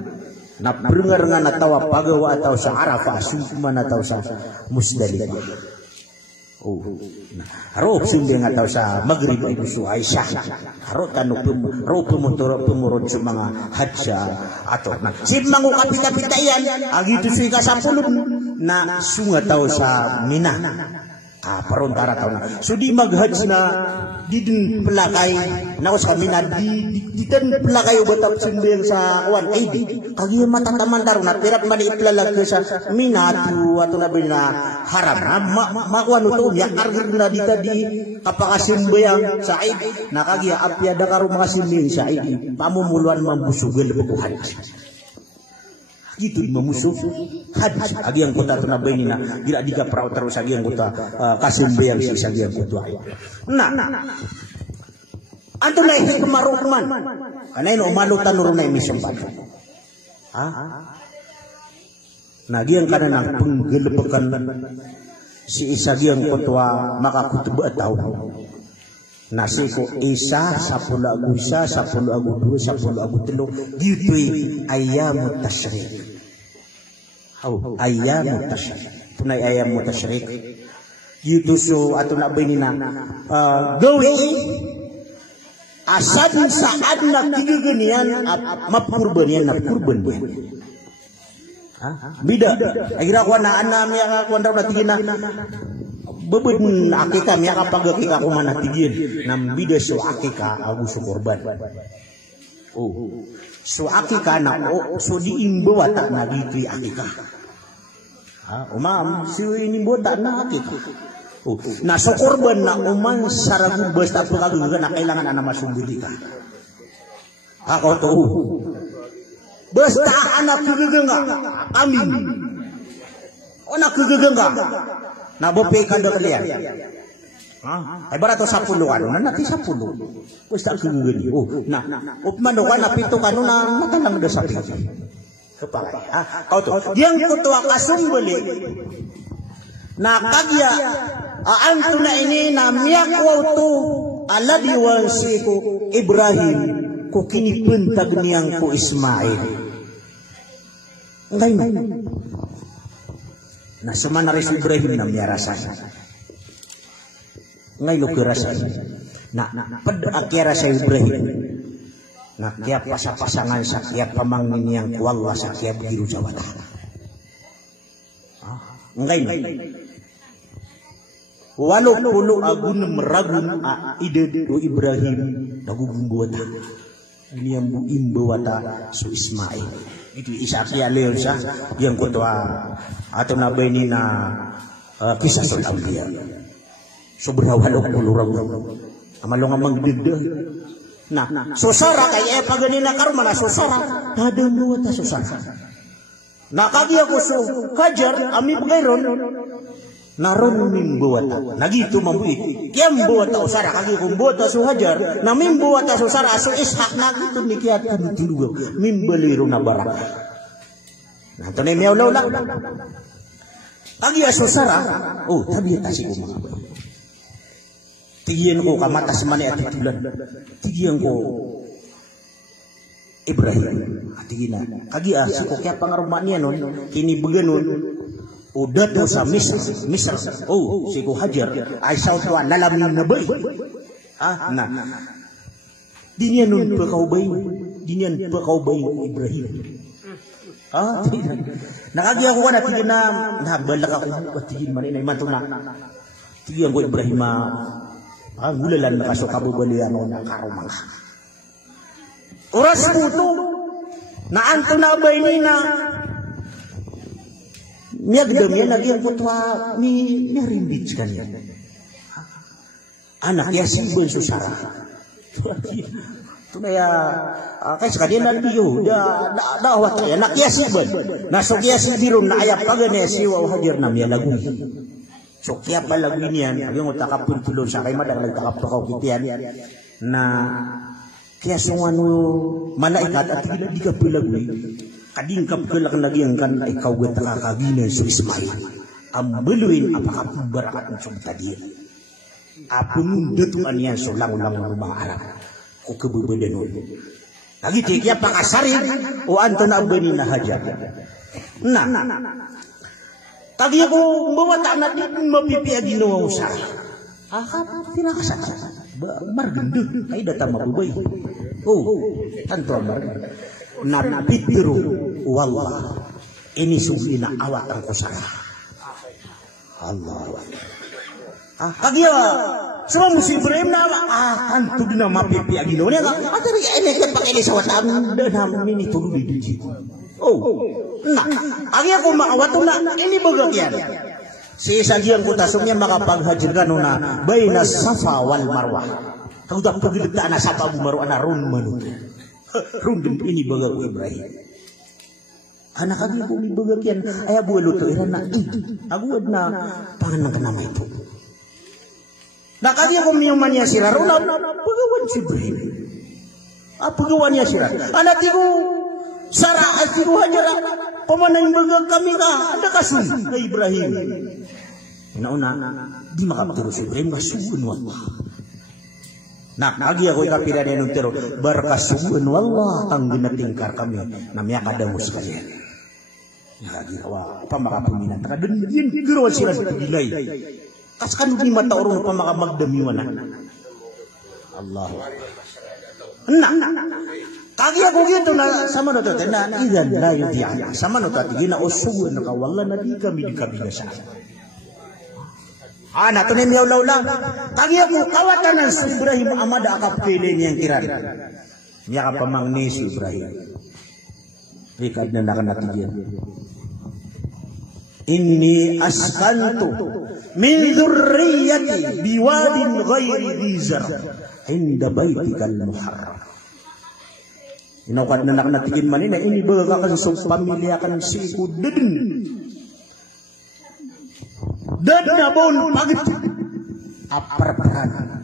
na berengar nga natawa pagawa atau sa Arafah summa nataw sa Musdalifah haro sumbi nga taw sa Maghrib ay gusto ay siya haro tanong pumurod sa mga hadsa ato na simang kapita-pita yan agito sa ikasapulod na sunga taw sa Mina paron tara taw na so di maghadz na di din pelakay na ko sa Mina di din pelakay ubatap simbel sa kawan di kagi matataman taro na pirap man iplalag sa Mina ato na bin na haram makuan to ya argir na dita di kapakasimbayang sa na kagi apya da karo makasimbing sa pamumuluan mambusugel bukuhan gitu memusuh hadis agi yang kota tunabay na gila di ka prao terus agi yang kota kasimbayang si agi yang kota nah anto na ito kumaruman kanay no umalutan nuro na imisambat agi yang kana ng penggelepekan si isagi yang kota makakutuba tahu nasi ko isa 10 agu isa 10 agu 2 10 agu 3 gitu ayam tasyrik ayam tasyrik tunay ayam tasyrik gitu so ato na bay nina gawi asad saad na tigaganian mapurban yan na kurban yan bida akhirnya ko na anam ya ko na tigina bebet akika miya kapag akika ko manatigin nam bida so akika agu so korban so akika na so diimbawa tak na gitu akika umam si inimbawa tak na akika na so korban na umang saragu basta pagkagaga na kailangan na masumbiti ka ako to basta anak kagaga amin anak kagaga na bope kado kalian ay barato 10 ano na natin 10 basta kagagani na upman ka na pito kano na matalang da sa pito kapalay kauto yang kutuwa kasumbali na kagya anto na ini na miyak to alladhi wasiku Ibrahim ku kini pentag niyang ku Ismail. Ngay na. Nasama na rin si Ibrahim na miyarasan. Ngay lo kirasan. Na padakira sa Ibrahim. Na kaya pasapasangan sa kaya pamangin niyang kuwala sa kaya biru jawata. Ngay na. Walau pulo agun meragun ide do Ibrahim nagugumbuwata. Ini yang buimbuwata su Ismail. Itu isaki alil sa yang kutwa atau nabay ni na kisah sul awliya. Sobrang walau pulo ragun. Amalong amang dede. Nah, susara kaya paganina karumana susara. Tada buwata susara. Nakagi ako su Hajar ami pagayron. Naron mimbuwata. Nagito mabuhi. Kiyang buwata usara. Kagi kong buwata su Hajar. Na mimbuwata usara. Aso Ishak nagito ni kiyat kami tilugaw. Mimbaliro na barak. Nanto na yung lawla. Kagi aso usara. Oh, tabi tasi ko mga bayi. Tigiyan ko kamatas mani at itulan. Tigiyan ko Ibrahim. Tigina. Kagi aso ko kaya pangaruma niya nun. Kini beganon. Udah tuh sa misal, oh si ku Hajar, Aisyah tuan dalam nabai, nah, dinian nun pekau bayi Ibrahim, nakagi ako na tigin na balak ako tigin man ina iman na, tigin ko Ibrahim gulalan na kaso kabubalian na karumang, oras mo to, naanto na bay ni na. Niya gedemnya lagi yang kutwa ni rimbit sekali. Anak ya sibun susara. Itu ya kayak sekali nanti yo dah awat ya nak ya sibun. Nasok ya sibirun na ayap kagak ne siwa Hajar nam ya lagu. Sok ya pa lagu niyan yung utakapun tulon sa kay madang nagtakap kau kitian. Na kaya sunganu malaikat at di kapil lagu. Kadingkap kelak lagi yang kan ikaw gata kagina su Ismail. Ambeluin apakah berakat ng tadi. Apun detuan yan so lang-lang rumah Arab. Ko kebebedenon. Lagi tiya pakasarin o anto na abani na Hajar. Nah. Tagi ako bawa tanah di mapipi agino usah. Tinakasat. Margendo ay data mabubay. Oh, tanto margendo. Nabiru wallah ini sungguhnya awak ang kusara Allah kagya semua musim Ibrahim na antug na mapipi agino niya atari ini kan pakai sawatan dan ini tulu di situ oh nah kagya ko maawat na ini bagakyan si sagiang ko tasungnya makapaghajirkan na baina Safa wal Marwah tawag pagilita na Safa wal Marwah na ron manut rundum ini baga Ibrahim. Anak kami ko baga kian ay abu luto iran na aguad na pangan ng kanama ito. Nakagi ko miyong manya sira runa pagawan si Ibrahim. Pagawan niya sira. Anak ko Sarah at ko Hajar pamanang baga kami ka ada kasun kay Ibrahim. Inauna di makapaturo si Ibrahim kasun wallah. Nah, lagi ako ikapiran yan pero barkasuun wallah ang ginatingkar kami namanya kadamu sekalian. Lagi kawa pamakapuminan takadun din giro sila sa bilay. Kas kan di mata orang pamakamagdamiwan na. Allah. Nah, kagi ako gitu na sama no to na idan la yudiya. Sama no to gina usuwan ka wallah na di kami dikabinasa. Anak tu ni miyaw lang. Kagi ako kawatan ng Ibrahim amada akap pilih niyang kiran. Miya ka pamang ni Ibrahim. Ikad na nakanatiyan. Inni askantu min dhurriyati biwadin ghairi dhizar inda baitikal muharram. Inawkat na nakanatiyan manina ini baga kan sa pamilya kan si Kudin. Dan nabon pagit aparparan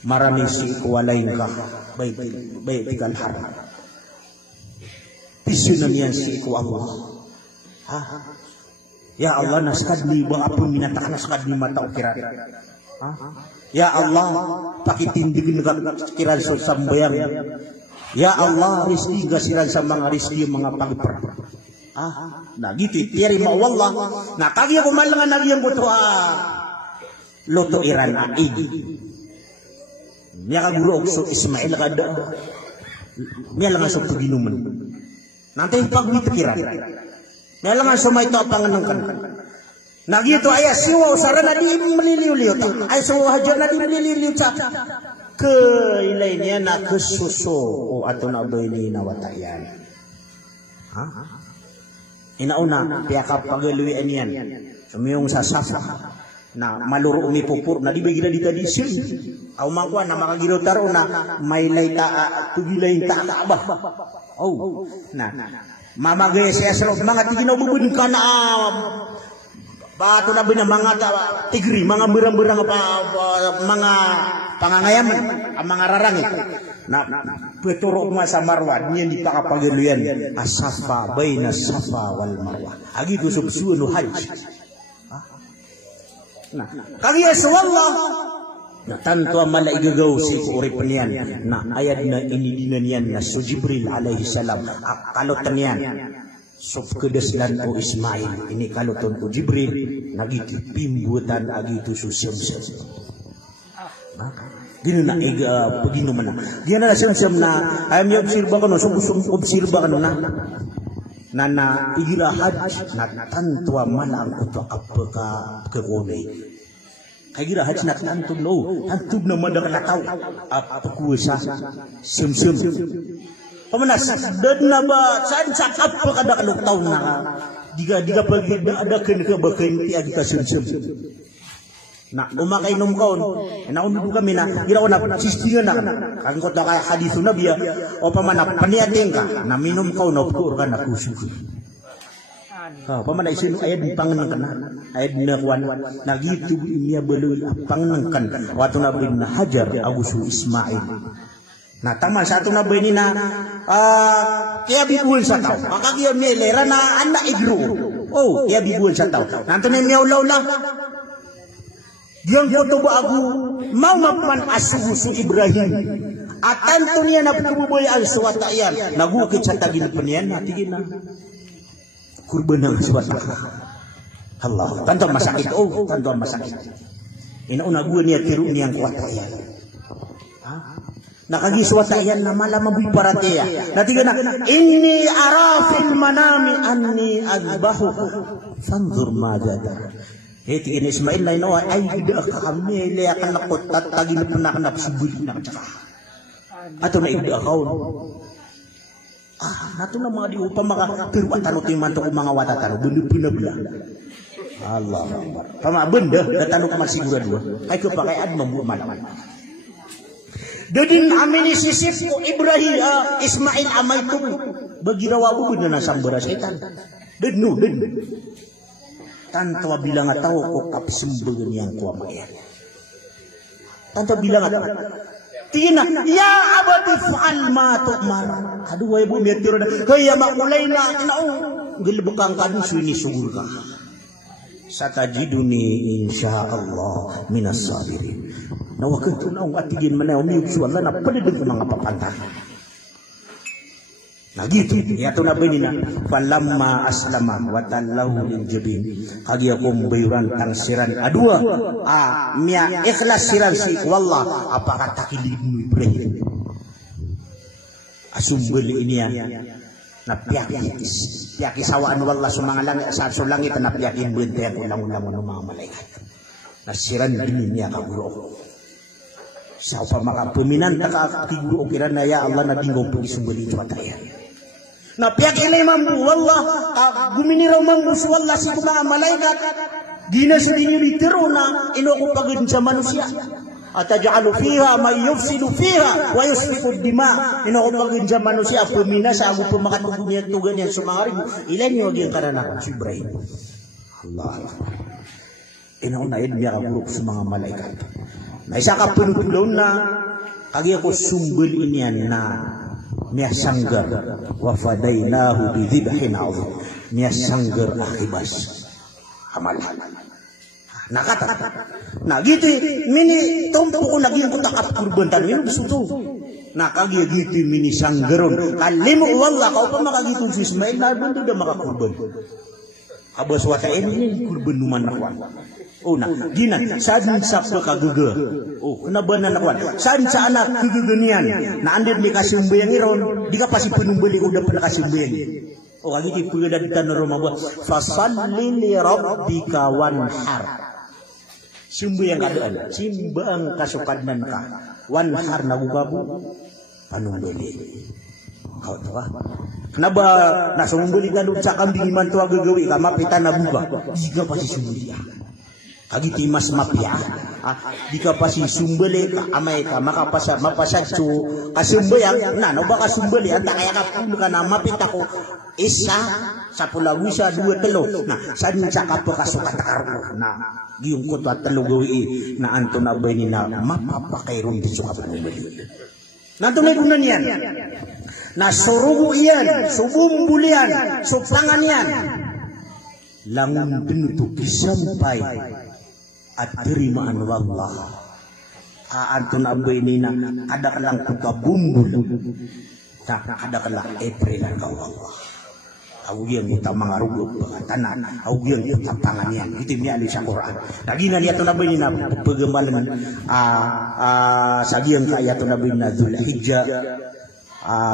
marami si kuwalain ka baitikal haram pisunam yan si ku Allah ya Allah naskad ni ba apun minatakan naskad ni mata ukiran Ya Allah, pakitindig kiran sa sambayang. Ya Allah, rizki gasiran sa mga rizki mga pagper. Nah gitu, tiari ma wallah. Nah kagi ako malangan nagyang ko to loto iran aid. Niya kaguro so Ismail kada. Niya lang sa paginuman. Nanti pagwitikiran. Niya lang sa may to panganangkan. Nah gitu ayah siwa usaran na di meliliw-liw. Ay siwa hajar na di meliliw sa kailainya na kesuso o ato na beli na watayan. Inauna piyakap pagaluwian yan. Sumiyong sa safa na maluro umipupur na di bagila di tradisyon. Aw mangkwa na makagiro taro na may layta tugilayin ta ba. Oh na mamagay siya sa mga tiginaw bubun ka na bato na bina mga tigri, mga berang-berang mga pangangayaman, mga rarangit. Na peturo ma sa Marwa, niyan di pakapagaluyan. Asafa bayna Safa wal Marwa. Agi to subsuno hajj. Nah, kaya wallah na tanto mala igagaw si urip niyan na ayad na inidinan yan na su Jibril alaihi salam akalotan yan. So kedeslan ko Ismail ini kaluton ko Jibril nagiti pimbutan agitu susem-sem. Gino na pagino man na. Gino na sem-sem na ayam yung obserba kano sung obserba kano na igira hajj na tantua malang ko apaka kegonay. Kagira hajj na tantub no tantub na madak lakaw apakusa sem-sem. Pamanas dan naba saan sa apa kada kalok taon na diga pagi ada ken ke bakain ti agi ka sumsum na umakay num kaon na umidu kami na gira na sistingan na kan ko to kay hadis nabi o pamana paniating ka na minum kaon of ka na kusuki pamana isin ayad pangan kana ayad na kwan nagitu niya beul pangan kan watu nabi na Hajar agusu Ismail. Nah taman satu na bini na kaya bibuan sa tao. Makagiyan niya ilera na anak igro. Oh, kaya bibuan sa tao. Nanto na niya ulaw lang. Diyan ko to ba ako mau mapan asuhu si Ibrahim. At tanto niya na pagkabuboy ang suwata yan. Nagukit sa tagin pa niyan. Natigin na. Kurban ng suwata. Allah. Tanto masakit. Oh, tanto masakit. Inauna gua niya tiru niyang kuwata yan. Nakagiswata yan na malamabuy parateya. Natiga na, inni arafil manami anni agbahu. Fanzur magada. Tigin Ismail na ino, ay ida kami, layakan na ko, tatagin na nakanap, subuli na ka. Ato na ida akaw. Nato na mga di upang makapirwatan o tingman to kung mga watatano, bundi pinabla. Allah. Pamabenda, datano ka magsigurado. Ay ko pa kay adma mo malaman. Dadin amin isisip ko Ibrahim Ismail amay ito bagirawa bubud na nasang beras etan dadno tanto bilang atau ko kapsumbagan yang kuwa mayan tanto bilang atau tina ya abadi fa'al ma tu'mar aduh ay bumi at tiro na kaya makulay na inaong gilbukang kadun suini sugur ka satajiduni insyaallah minas sabirin. Nawakan tu naung atigin mana umi usualla na padedeng mga papantah. Nah gitu ya tu nabi ni na falamma aslama wa tallahu lil jabin kagi aku bayuran tang siran adua mia ikhlas siran si wallah apa kata kilibnu Ibrahim asumbel ini ya na piyaki sawaan wallah sumanga langit sa langit na piyakin bente ang ulang-ulang ng mga malaikat nasiran din niya kaguro sa upamaka peminanta ka tiguro kiran na ya Allah na dinggo pagisumbali ito ataya na piyak ilay mambu wallah guminiraw mambu si wallah si mga malaikat di na sa dinyo litero na inoko pagin sa manusia ataj'alu fiha may yufsidu fiha wa yusfiku dima inoko pagin sa manusia pemina sa agu pamakatugunya tugan yang sumangarin ilan yung yung karanakan si Ibrahim Allah inako na yun niya kaburuk sa mga malaikat na isa ka punulun na kagi ako sumbol inian na niya sanggar wa fadaynahu bidhibhin 'azim niya sanggar akibas amal Nakata. Nah gitu, mini tompo ko naging kutakap kurban tanu ini besutu. Nah kagi gitu mini sanggeron. Kalimu wallah kau pa makagitu si Ismail na bantu dah makakurban. Abas wata ini kurban numan nakwan. Oh nah, gina, saan sa pagkagaga. Oh, kenabanan nakwan. Saan sa anak kagaganian. Na andir may kasumbayang iron, di ka pa si penumbali ko udah pernah kasumbayang. Oh, kagi ti pagkada di tanong rumah. Fasalli li rabbika wanhar. Sumbayang kadaan, simbang kasukadnan ka. Wanhar na bubabu, panumbali. Kau tahu ah? Kenapa nasa mumbali tanong sa kambing iman to agagawi ka, mapitan na buba. Di ka pa si sumbayang. Kagi timas mapya, jika pasti sumbele ka amay ka makapasa mapasad so kasumbayang na no ba kasumbele anta kaya ka pun kana mapita ko isa sa pulawisa dua telo na saan sa kapo kasukat karo na giyong ko talo gawi na anto na bay ni na mapapakairon di suka panumbali nanto na dunan yan na surugo iyan subumbulian supangan yan langun penutup sampai at terimaan wallah antun abay ni na kada ka lang kukabumbul kada ka lang eprelan ka wallah awuyan kita mangarugog tanan awuyan kita tangan yan itu niya sa Quran lagi na niya to nabay ni na pagamalan sagiyang kaya to nabay na Dzulhijjah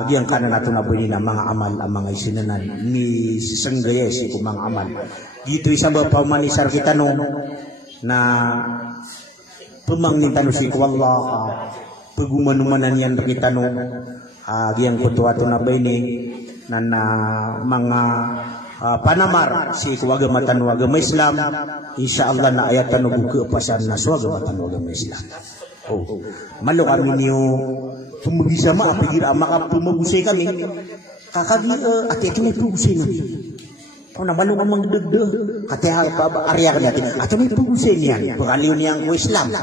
giyang kanan nato nabay ni na mga amal ang mga isinanan ni sanggaya si mga amal dito isa ba pamanisar kita no na pemangnin tanu si wallah pagumanumanan yan kita no giyang kutuato na bay ni na mga panamar si agama tanu agama Islam insyaallah na ayat tanu buka pasan na agama tanu agama Islam oh malo kami niyo pumabisa maapigir maka pumabusay kami kakagi ati ito may pumabusay namin oh nabalong ang mga dagdag kaya area ka natin ato may pumabusay niyan pagaliw niyang ko Islam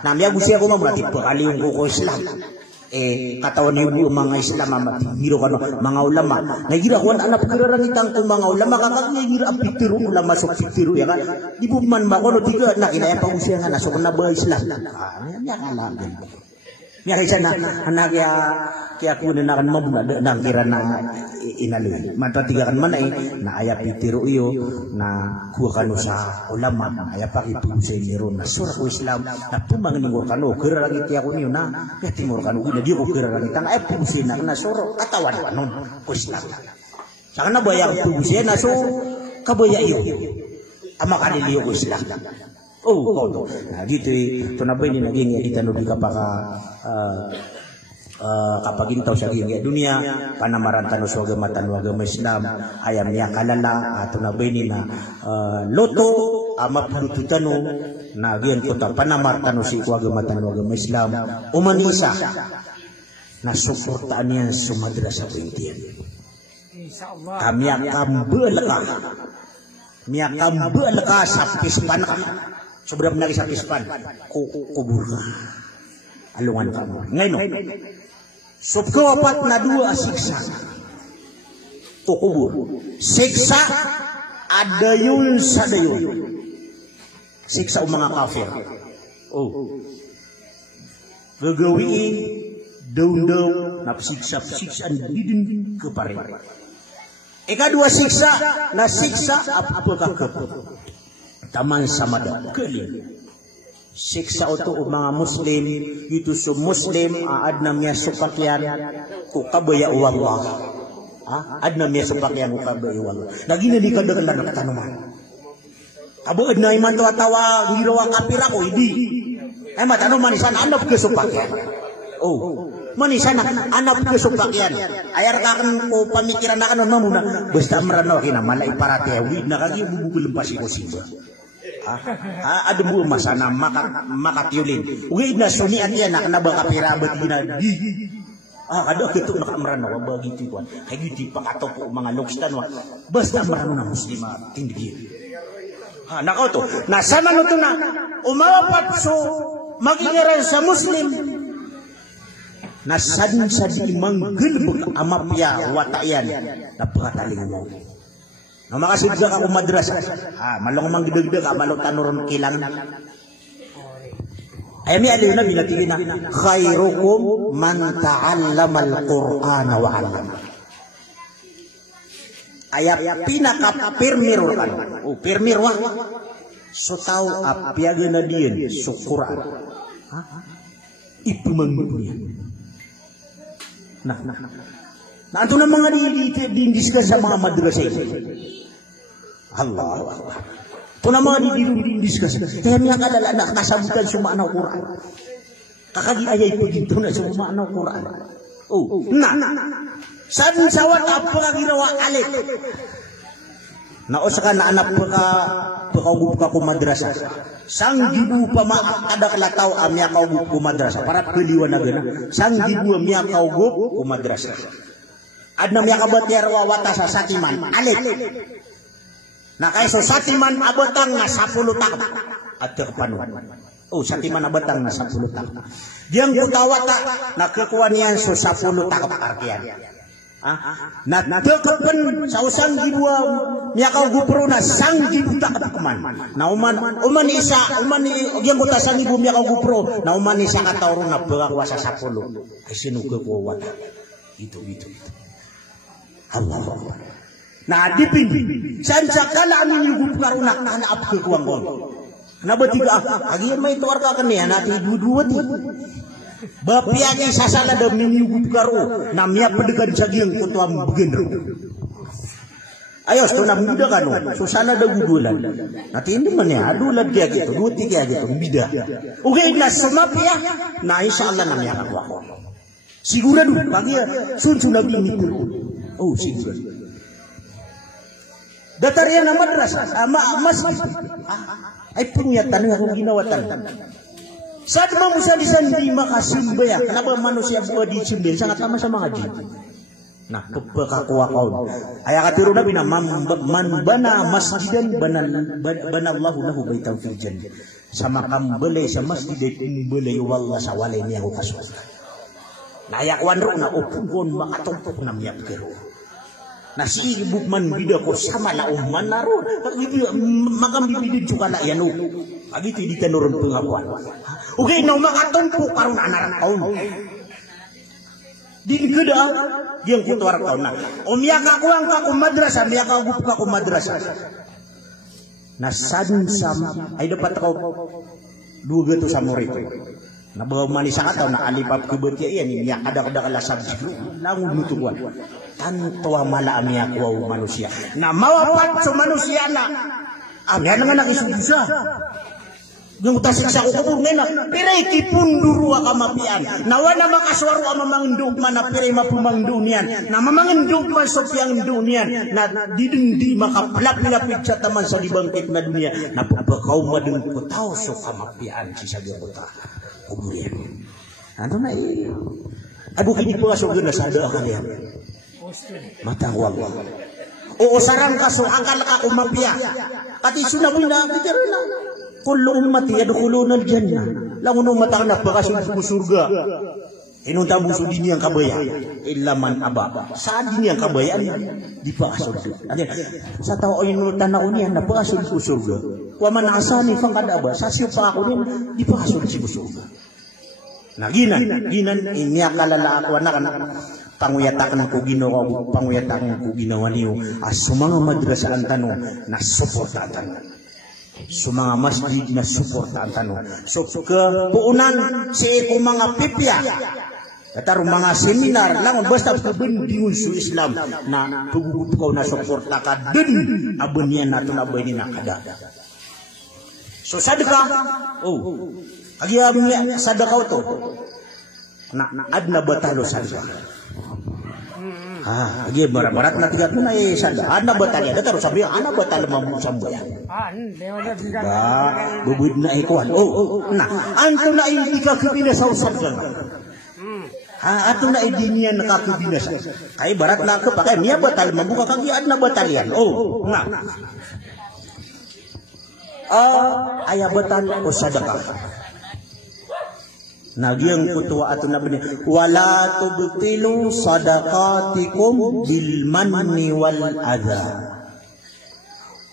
namiyag busay ako mamati pagaliw ko Islam katawan niyo mga Islam matigiro ka no mga ulama nagira ko anak pagkararangitang ko mga ulama kakagir apitiro ulama sok pitiro ya kan di buman ba ko no tiga na kinaya pagusay nga nasok na ba Islam niya kala niya kaysa na anak kaya kunin na kan mabuna nang kira na inali matatigakan man na aya pitiro iyo na kuha kano sa ulama aya pakipun sa iniro na surah ko Islam na pumangin mo kano kirarangit ako niyo na kaya timur kano gina di ko kirarangit ang ay pusin na surah katawan kanon ko Islam saka na baya pusin na so kabaya iyo ama kaniliyo ko Islam oh nah gitu to na ba ni naging kita no di kapaka kapag intaw sa gingya dunia panamaran tanu sa agama Islam ayam niya kalala ato na bini na loto mapulutu tanu na giyan ko ta panamar tanu si agama Islam umanisa na suportaan niyan sumadra sa pintiyan kami akambel ka sa pispan ka sobrang nagi sa pispan kubur ka alungan ka mo ngayon subkawapat na dua siksa to kubur siksa adayun sa dayon siksa o mga kafir gagawin daw na siksa didin keparin ikadua siksa na siksa apakah taman sama daw keling siksa itu mga Muslim itu so Muslim adna miya supakyan ko kabaya wallah adna miya supakyan ko kabaya wallah nagina di kada kana nagtanuman abo adna iman to atawa girawa kapira ko hindi ay matanuman sana anap ke supakyan manisan anap ke supakyan ayar ka kan ko pamikiran na kanon mamuna basta marano kina malay parate wi nakagi bubugul pasi ko simba ada bu masana makatiulin ugi na suni at yan na bakapira bat ginadi kada ketuk nakamrano wa begitu kuan kay giti pakato po mga lokstan wa basta marano na muslima tindig nakaw to nasama no to na umawapat so magigaran sa muslim nasadin sa di manggilbuk amapya watayan napakataling mo Na makasigda ka kung madrasa. Malong mang gidagdag ka malong tanuron kilang. Ay mi ali na binatigin na khairukum man ta'allama al-Qur'ana wa 'allama. Aya pinaka-pirmir kan. Pirmir wa. So tau apiaga na diyan so Quran. Ipumanggunya. Nah, anto na mga di-discuss sa mga madrasa. Allah. Ito na mga di-discuss. Kaya niya kalala na kasabutan sumanaw Quran. Kakagi-ayay po dito na sumanaw Quran. Saan sawat apa ka ginawa alit? Naosa ka na anak pagkaugub ka ku madrasa. Sang gibu pa ada kalataw amya kaugub ku madrasa. Para piliwan na gana. Sang gibu amya kaugub ku madrasa. Adna miya kabat yarwa wata sa satiman. Alit. Na kayso satiman abatang na 10 tak. At kapanuan. Satiman abatang na 10 tak. Diyang kutawata nakakuha niyan so 10 tak arkian. Natakapan sa usang gibwa niya kaugupro na sang gibuta katakman. Na uman isa yang kuta sang gibu niya kaugupro na uman isa katawro na bagawa sa 10. Ay sinuga ko wata. Itu. Allah. Na dipin san sa kana ani yugup karuna kana apke kuang kon. Na betiga agi may tuar ka kaniya nati duduwat. Bapiagi sasana da miniugut karo namnya pedekan sagiang kutuam begendro. Ayo stona bida kanu susana da gudulan. Nanti ini mana adulan dia gitu 2-3 gitu bida. Oke na sumapya na insyaallah namanya aku. Sigurado pagi sunsun nabi ini. Sigurado. Datarya na madrasa masjid. Ay punya tanah aku ginawatan. Saat manusia disandi makasimbaya, kenapa manusia buat disimbel sangat lama sama ngaji. Nah, kepekakuwa kaun. Ayat katiru Nabi na man bana masjidan bana Allahu lahu baitan fil jannah. Sama kambele sa masjid kumbele wallah sawale niya ko kaswas. Na ayat wanro na upun makatumpok na miyap kero. Na si bukman bida ko sama la umman naro. Makam bibidin juga na yanu. Agiti di tanurun pengakuan. Oke, no makatumpok karun anak kaun. Di geda yang kutuar kaun na. Omya kakuang kaku madrasah, miya kagup kaku madrasah. Na sadun sam ay dapat kau dua gitu samuri itu. Na bawa manis atau na alipap kebetia ini yang ada kalasab jibru langun nutuan. Tantua mala amya kuau manusia. Na mawapat so manusia na. Amya nga nakisusa. Yung tasiksa ko kubur nena, piray kipunduru ka mapian. Nawa na makaswaro ang mamangdug man na piray mapumangdo niyan. Na mamangdug man sa piyang duniyan. Na didindi makaplap-lapit sa taman sa libangkit na dunia. Na pagpakaw madung kutaw so kamapian si sabi ko ta. Kubur yan. Ano na iyo? Abo kini po kaso gana sa ada kalian. Matawag. Oo sarang kaso akal ka kumapia. Kati sunaboy na bitero na. Kullu ummati yadkhuluna al-jannah. Lamun umat anak bakasun ku surga. Inunta musuh dini yang kabaya. Illa man aba. Saat dini yang kabaya di pasurga. Ada sa tao inul tanah unian na pasun ku surga. Wa man asani faqad aba. Sa siapa aku din di pasun si surga. Nah ginan ini akalala ako anak panguyatakan ko ginawa panguyatakan ko ginawa niyo sumanga madrasah tanong na suportatan. Sumanga masjid na suportatan. So kepuunan si mga pipya. Kataru mga seminar lang basta kabendingun su Islam na tugup ko na suporta ka din abunian nato na ba ni nakada. So sadaka agi amnya sadaka to. Na adna batalo sadaka. Agi barat na tiga na sadaka. Adna batalya dataru sabi ana batal mamusambayan. Bubud na ikuan. Nah, anto na indika kibina sa sadaka. Ato na idinian nakakibinasa. Kay barat na ka pakai niya batal mabuka kagi adna batalyan. Nah. Aya batal o sadaka. Nagyang kutuwa ato na bini wala tubtilu sadaqatikum bil manni wal adha.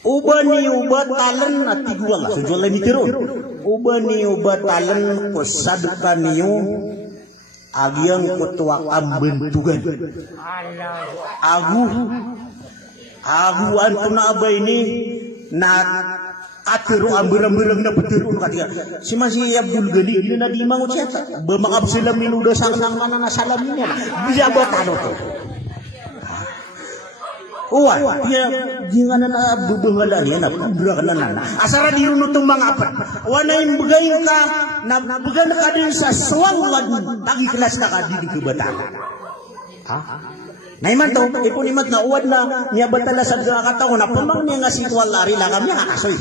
Ubani ubatalan at tiguang sujual ni tiro. Ubani ubatalan ko sadkan niyo agyang kutuak ang bentugan. Aguan ko na abay ni na atiro ang berang-berang na betiro katiga. Si Masih Abdul Ghani ini na di mangut siya. Bemakap sila minuda sang mana na salam niya. Bisa batano to. Uwan, dia na bubuhala niya na pudra ka na. Asara di runutong mga apat. Wana yung bagayin ka, na bagan ka din sa suwangwad, lagi kelas na ka di kebatan. Naiman to, ipunimat na uwad na niya batala sa kakataon na pamang niya nga sitwal lari lang kami kakasoy.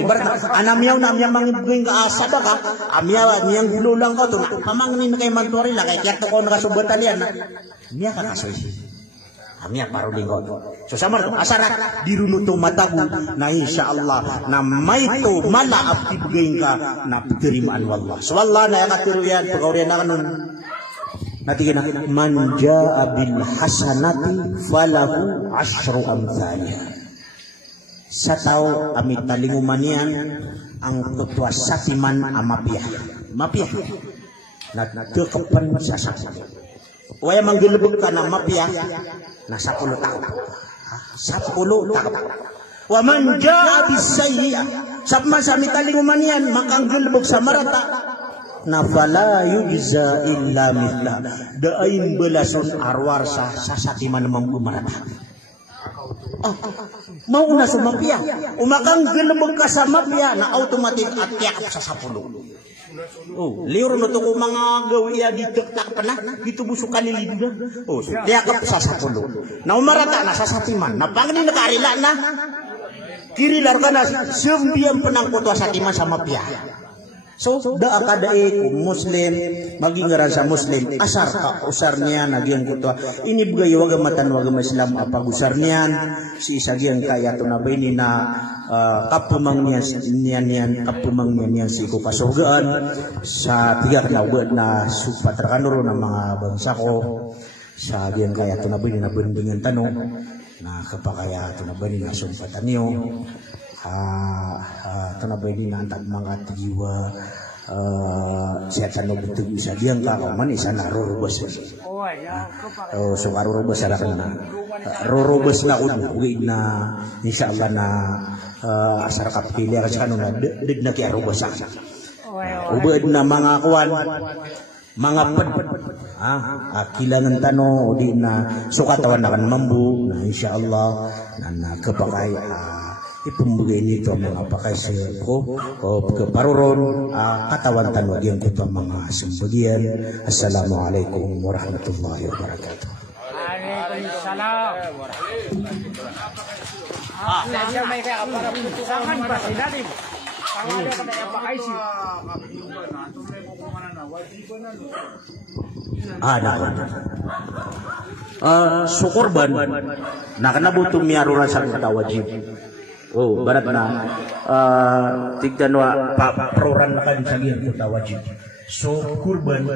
Ibarat na, anamyaw na amya mangibugin ka asaba ka, amya niyang gulo lang ka to, pamang ni kay mantuari lang, kaya kiyak to ko nakasubatalian na, niya kakasoy. Amya paro lingkod. So samar to asarat dirunuto matagu na insyaallah na may to mala abti bugayin ka na pitirimaan wallah. So wallah na yakatiru yan pagawriyan na kanon. Natigin na man jaa bil hasanati falahu asyru amthaliha. Sa tao amit talinguman yan ang kutwa satiman amapiyah. Mapiyah. Nagkakapan sa sakit. Waya manggilubog ka ng mapiyah na 10 taon. 10 taon. Wa man jaa bisayyi'ah. Sapman sa mitalinguman yan, makanggilubog sa marata, na fala yujza illa mithla. Daayin belason arwar sa sasatiman namang bumarata. Mauna sa mapiyah. Umakanggilubog ka sa mapiyah na automatic at yakap sa 10. Liur no to ko mga gawiya dito tak pa na dito busok kalilid na. Yakap sa 10. Na umarata na sa satiman. Na pangni nakarila na. Kirilar ka na siyang panangkot wa satiman sa mapiyah. So, da akadae kung Muslim, maging sa Muslim, asar ka, usar niya, nagyang kutwa. Inibgay, wag matan, wag Islam, apag-usar niyan, si isagyang kaya to na ba ni na kapumang niyan, kapumang niyan si kupasugaan, sa tiyak na ubad na supatrakanuro ng mga bangsa ko, sa agyang kaya to na ba ni na bendingan tanong, na kapakaya to na ba ni na sumpatan niyo, tanabay din ang mga tigiwa siya tanong betul bisa dia kauman isa na rurubas so karurubas ara kana rurubas na uwi na insyaallah na asar kapili ara kana deg na ki arubas ubed na mga kuan mga ped akilan ng tano di na sukatawan na kan mambu na insyaallah na kapakay ipumugay nito mga pakay ko o keparuron katawan tanwag yung kuto mga sumbagian. Assalamualaikum warahmatullahi wabarakatuh. Waalaikumsalam. Saya may kaya para putusan ba sinalim. Ang ada ka na pakay si sukorban nakanabutong miyarura sa wajib. Barat na tigdan wa proran na kan sa giyan wajib. So kurban